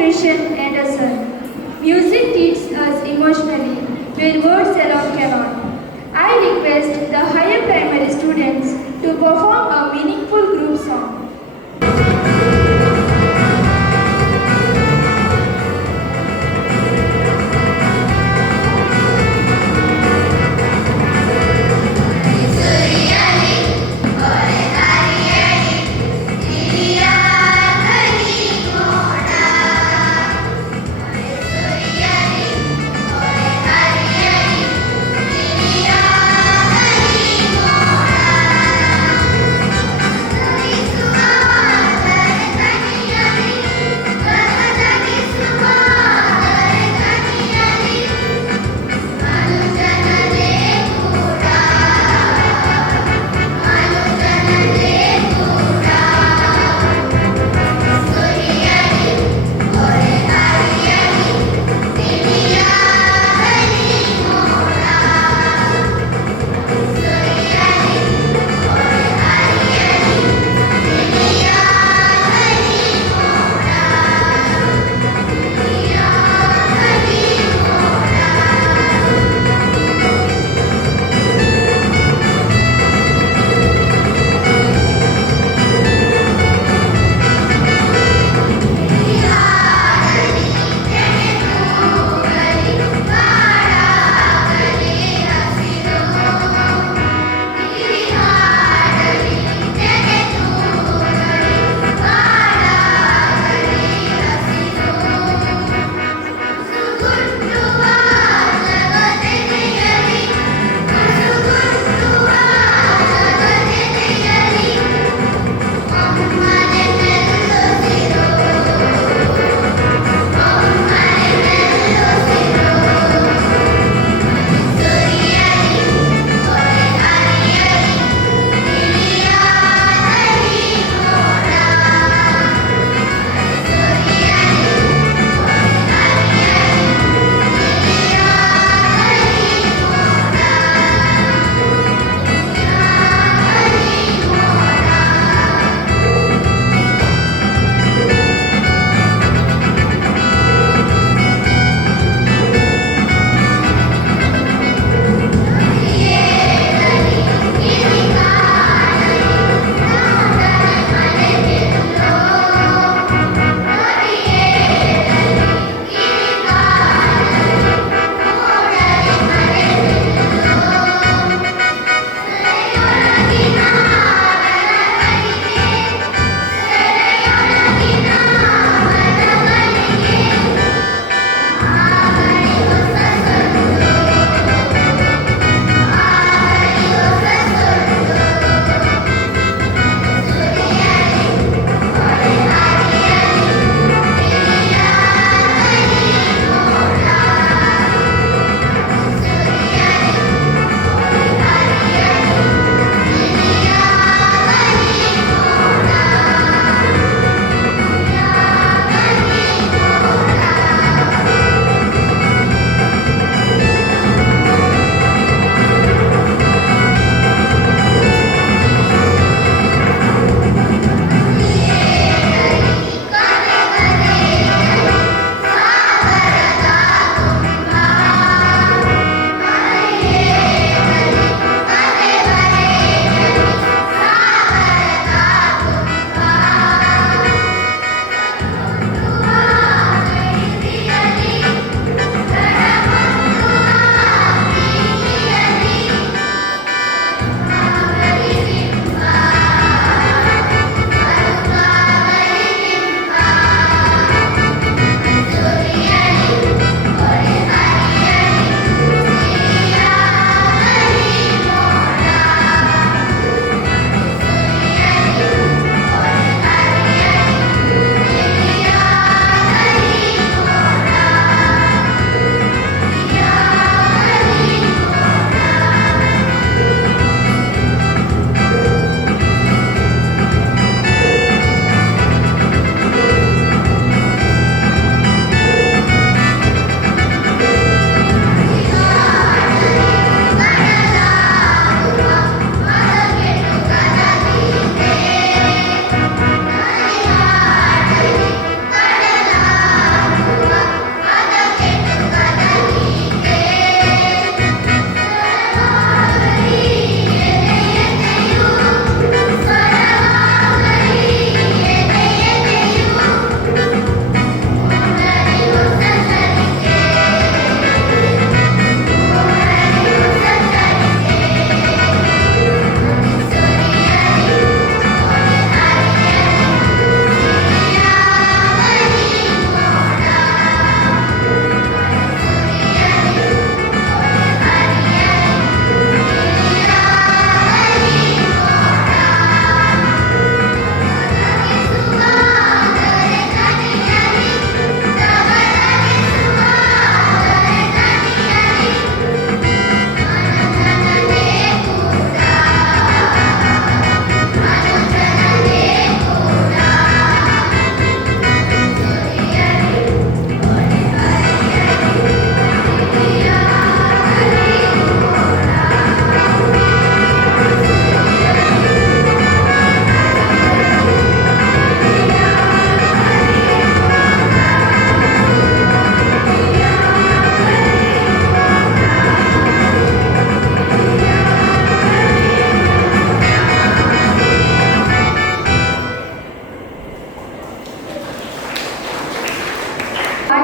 Christian Anderson. Music teaches us emotionally, where words alone cannot. I request the higher primary students to perform a meaningful group song.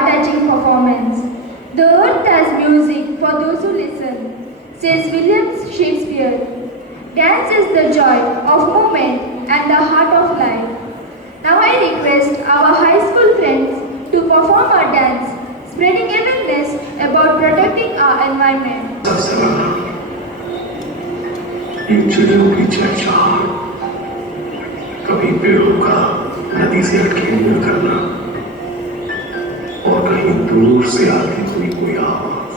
heart-touching performance. The earth has music for those who listen, says William Shakespeare. Dance is the joy of movement and the heart of life. Now I request our high school friends to perform a dance, spreading awareness about protecting our environment. इन चिड़ियों की चहचहाट कभी पेड़ों का नदी से हटके न करना और कहीं दूर से आती हुई कोई आवाज।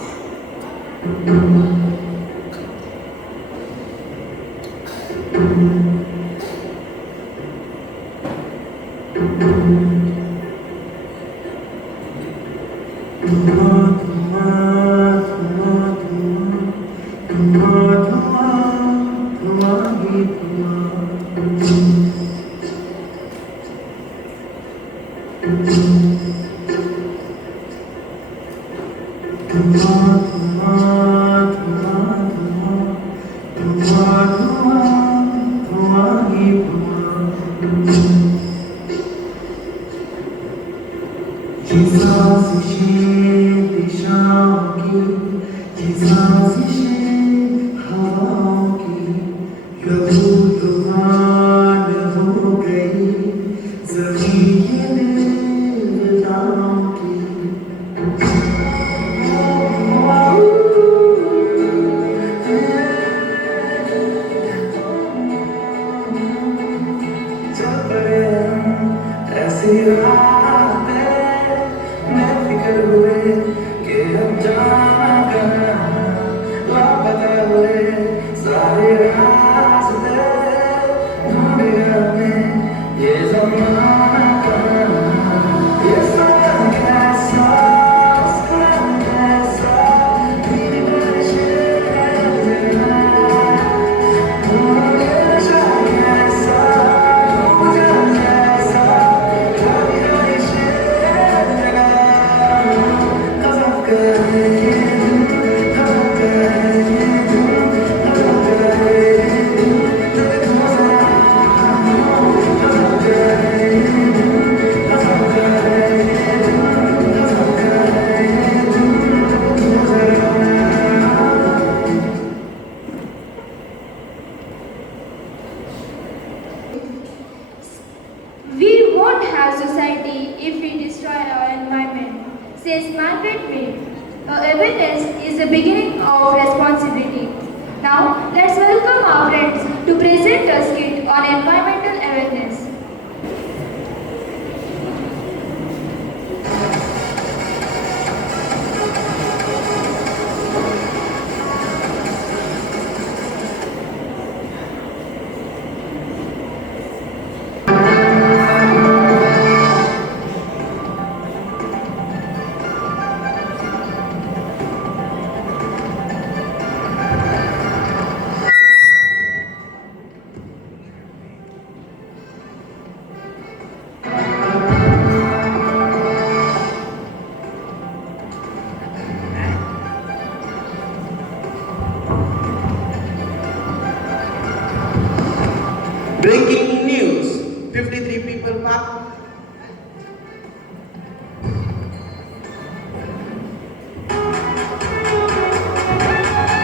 Breaking news, 53 people passed.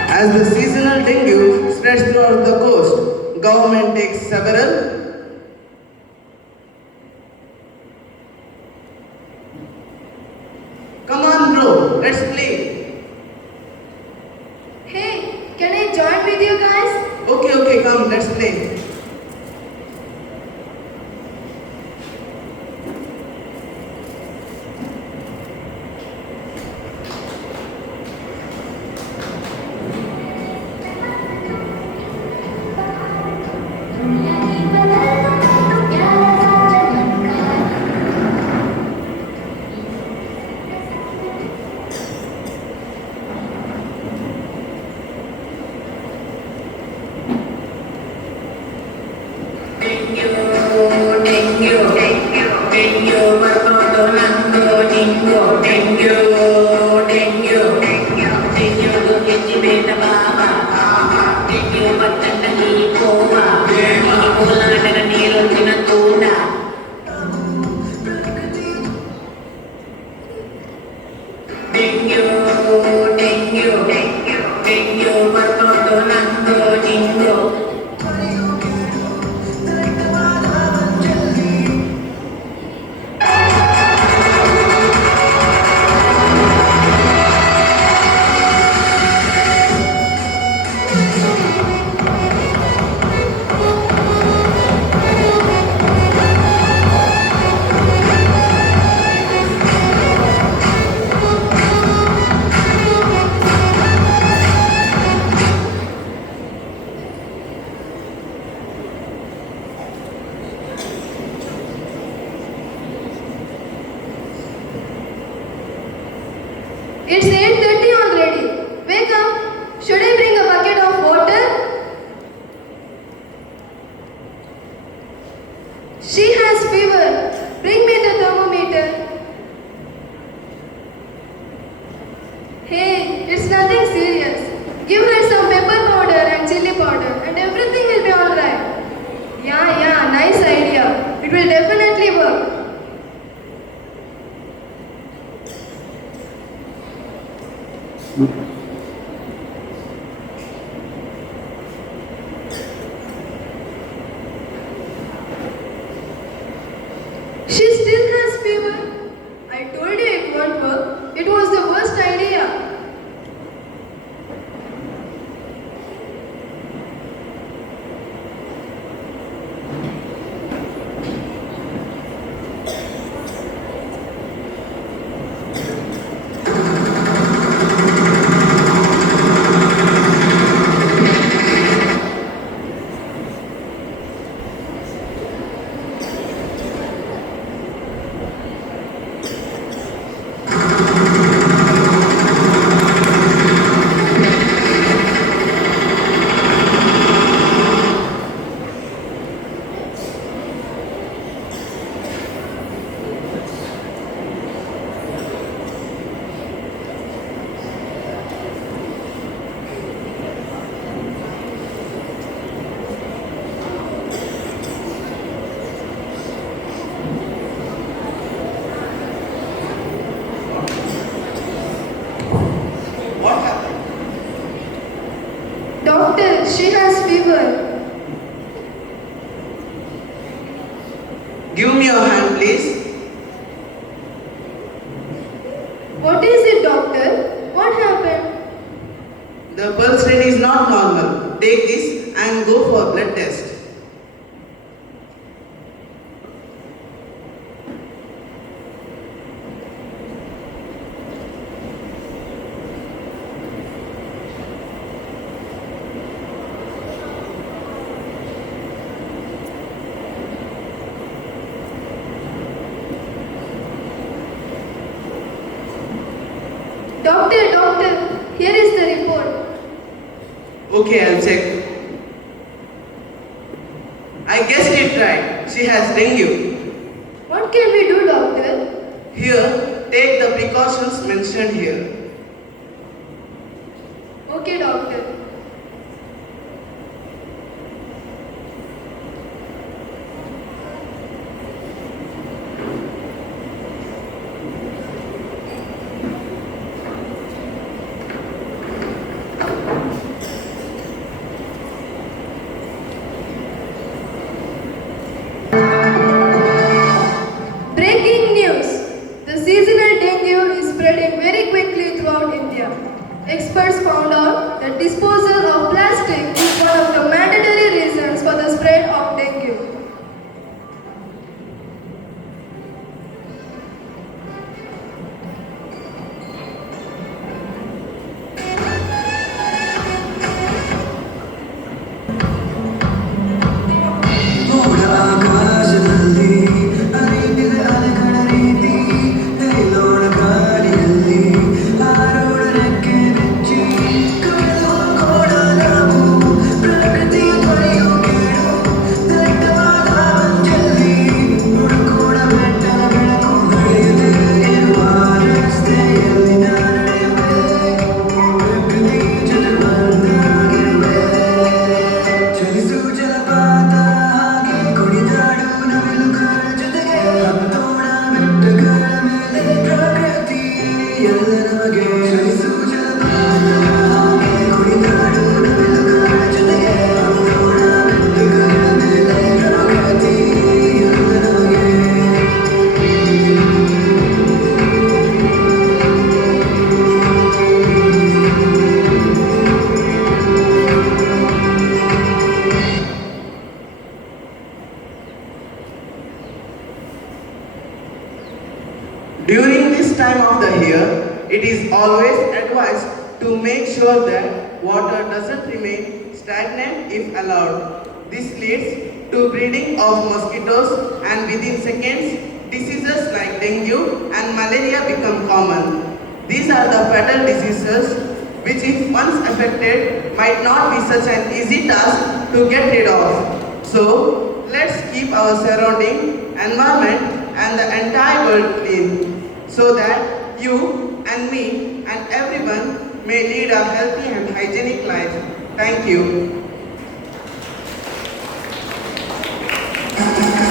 As the seasonal dengue spreads throughout the coast, government takes several. Come on bro, let's play. Hey, can I join with you guys? Okay, come, let's play. It's 8:30 already. Wake up. Should I bring a bucket of water? She has fever. Bring me the thermometer. Hey, it's nothing serious. Give her some pepper powder and chili powder and everything will be alright. Yeah, nice idea. It will definitely work. She still has fever. I told you it won't work. It was the worst idea. Doctor, she has fever. Give me your hand, please. What is it, doctor? What happened? The pulse rate is not normal. Take this and go for blood test. Doctor, here is the report. Okay, I'll check. I guessed it right. She has dengue. What can we do, doctor? Here, take the precautions mentioned here. Okay, doctor. Breaking news! The seasonal dengue is spreading very quickly throughout India. Experts found out that disposal of plastic is one of the mandatory reasons for the spread of dengue. During this time of the year, it is always advised to make sure that water doesn't remain stagnant if allowed. This leads to breeding of mosquitoes, and within seconds, diseases like dengue and malaria become common. These are the fatal diseases which, if once affected, might not be such an easy task to get rid of. So, let's keep our surrounding, environment and the entire world clean so that you and me and everyone may lead a healthy and hygienic life. Thank you.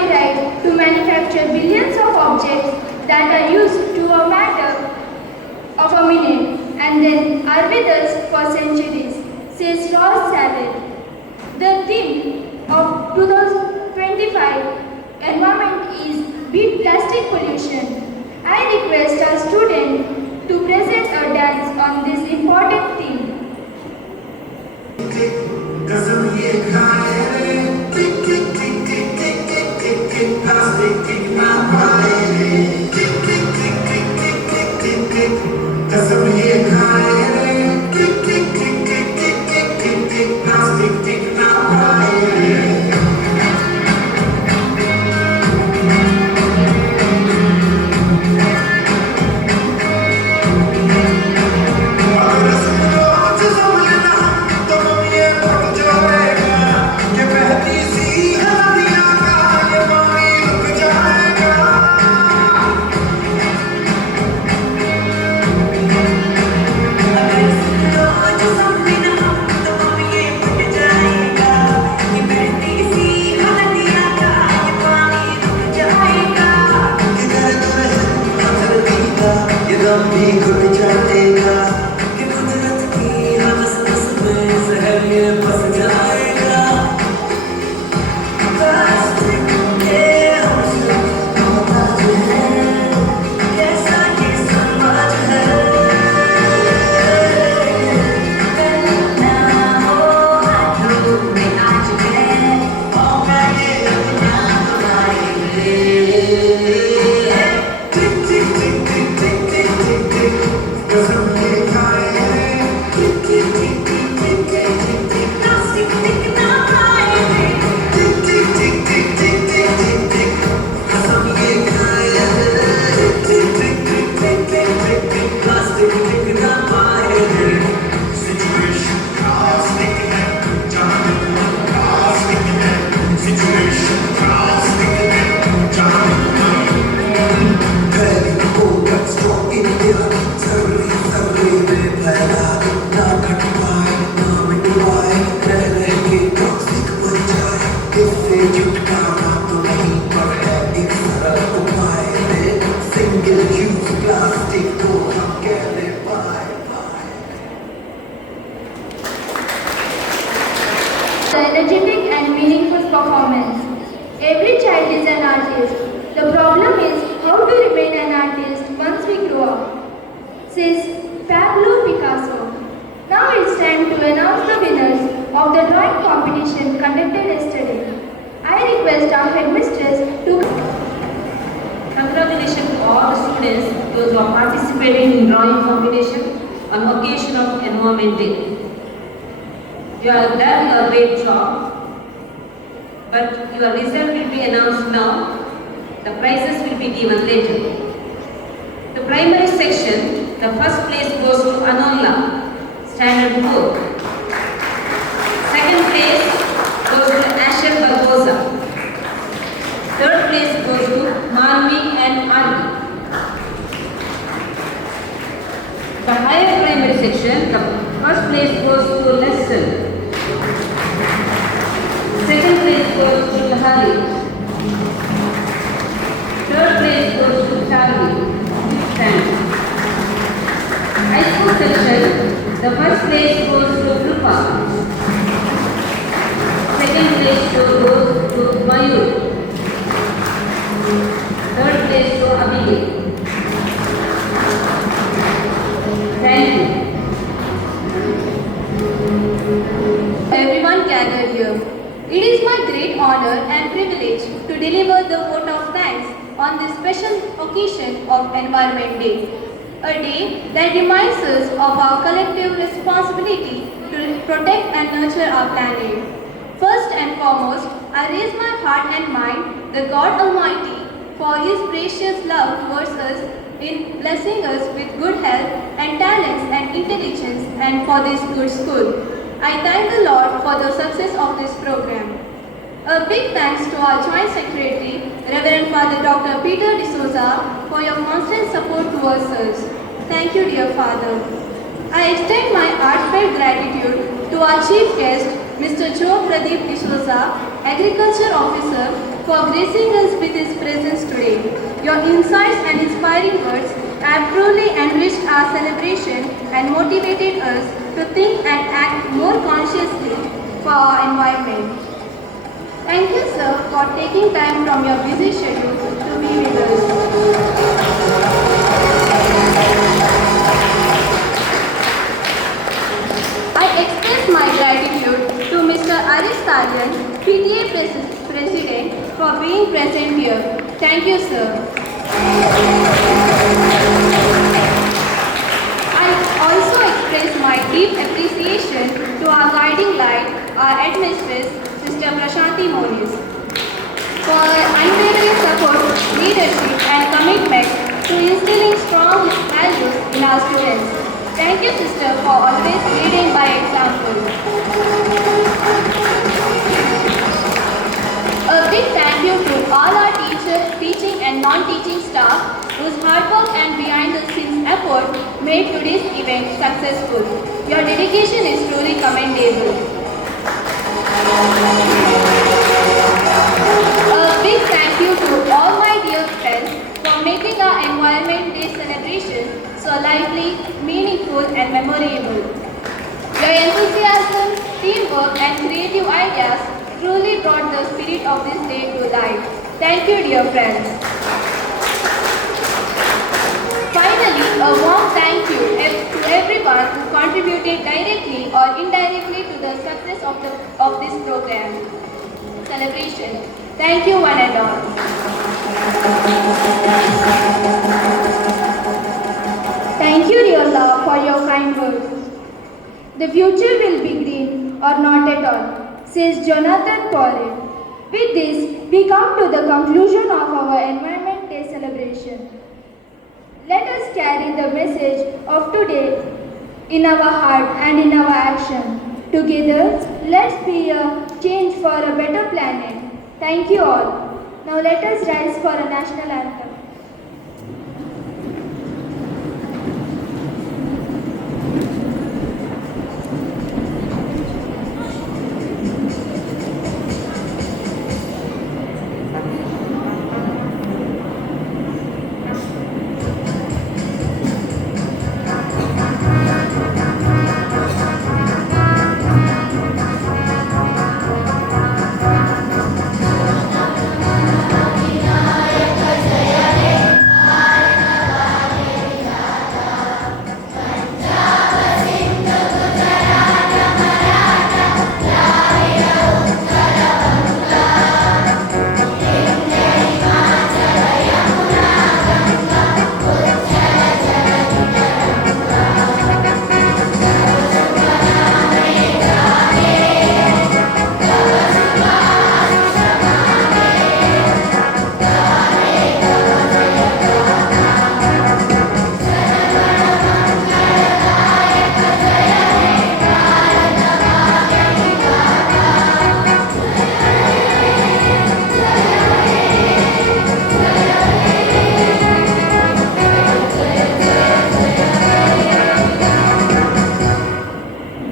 Right to manufacture billions of objects that are used to a matter of a minute and then are with us for centuries, says Ross Savage. The theme of 2025 environment is Beat Plastic Pollution. I request our student to present a dance on this important theme. Energetic and meaningful performance. Every child is an artist. The problem is how to remain an artist once we grow up, says Pablo Picasso. Now it's time to announce the winners of the drawing competition conducted yesterday. I request our headmistress to... Congratulations to all the students, those who are participating in drawing competition on occasion of Environment Day. You have done a great job, but your result will be announced now. The prizes will be given later. The primary section, the first place goes to Anola, Standard 4. Second place goes to Asher Barbosa. Third place goes to Manvi and Arvi. The higher primary section, the first place goes to Lester. Second place goes to Lahari. Third place goes to Charlie. High school section, the first place goes to Krupa. Second place goes to Mayur. Third place to Abigail. Thank you. Everyone gathered here. It is my great honor and privilege to deliver the vote of thanks on this special occasion of Environment Day, a day that reminds us of our collective responsibility to protect and nurture our planet. First and foremost, I raise my heart and mind the God Almighty for His precious love towards us in blessing us with good health, intelligence and for this good school. I thank the Lord for the success of this program. A big thanks to our Joint Secretary, Reverend Father Dr. Peter D'Souza, for your constant support towards us. Thank you, dear Father. I extend my heartfelt gratitude to our Chief Guest, Mr. Joe Pradeep D'Souza, Agriculture Officer, for gracing us with his presence today. Your insights and inspiring words have truly enriched our celebration and motivated us to think and act more consciously for our environment. Thank you, sir, for taking time from your busy schedule to be with us. I express my gratitude to Mr. Aristarian, PTA President, for being present here. Thank you, sir. I also express my deep appreciation to our guiding light, our headmistress, Sister Prashanti Moniz, for her unwavering support, leadership and commitment to instilling strong values in our students. Thank you, Sister, for always leading by example. A big thank you to all our teachers, teaching and non-teaching staff whose hard work and behind-the-scenes effort made today's event successful. Your dedication is truly commendable. A big thank you to all my dear friends for making our Environment Day celebration so lively, meaningful and memorable. Your enthusiasm, teamwork and creative ideas truly brought the spirit of this day to life. Thank you, dear friends. Finally, a warm thank you to everyone who contributed directly or indirectly to the success of this program celebration. Thank you, one and all. Thank you, dear love, for your kind words. The future will be green or not at all, says Jonathan Porritt. With this, we come to the conclusion of our Environment Day celebration. Let us carry the message of today in our heart and in our action. Together, let's be a change for a better planet. Thank you all. Now let us rise for a national anthem.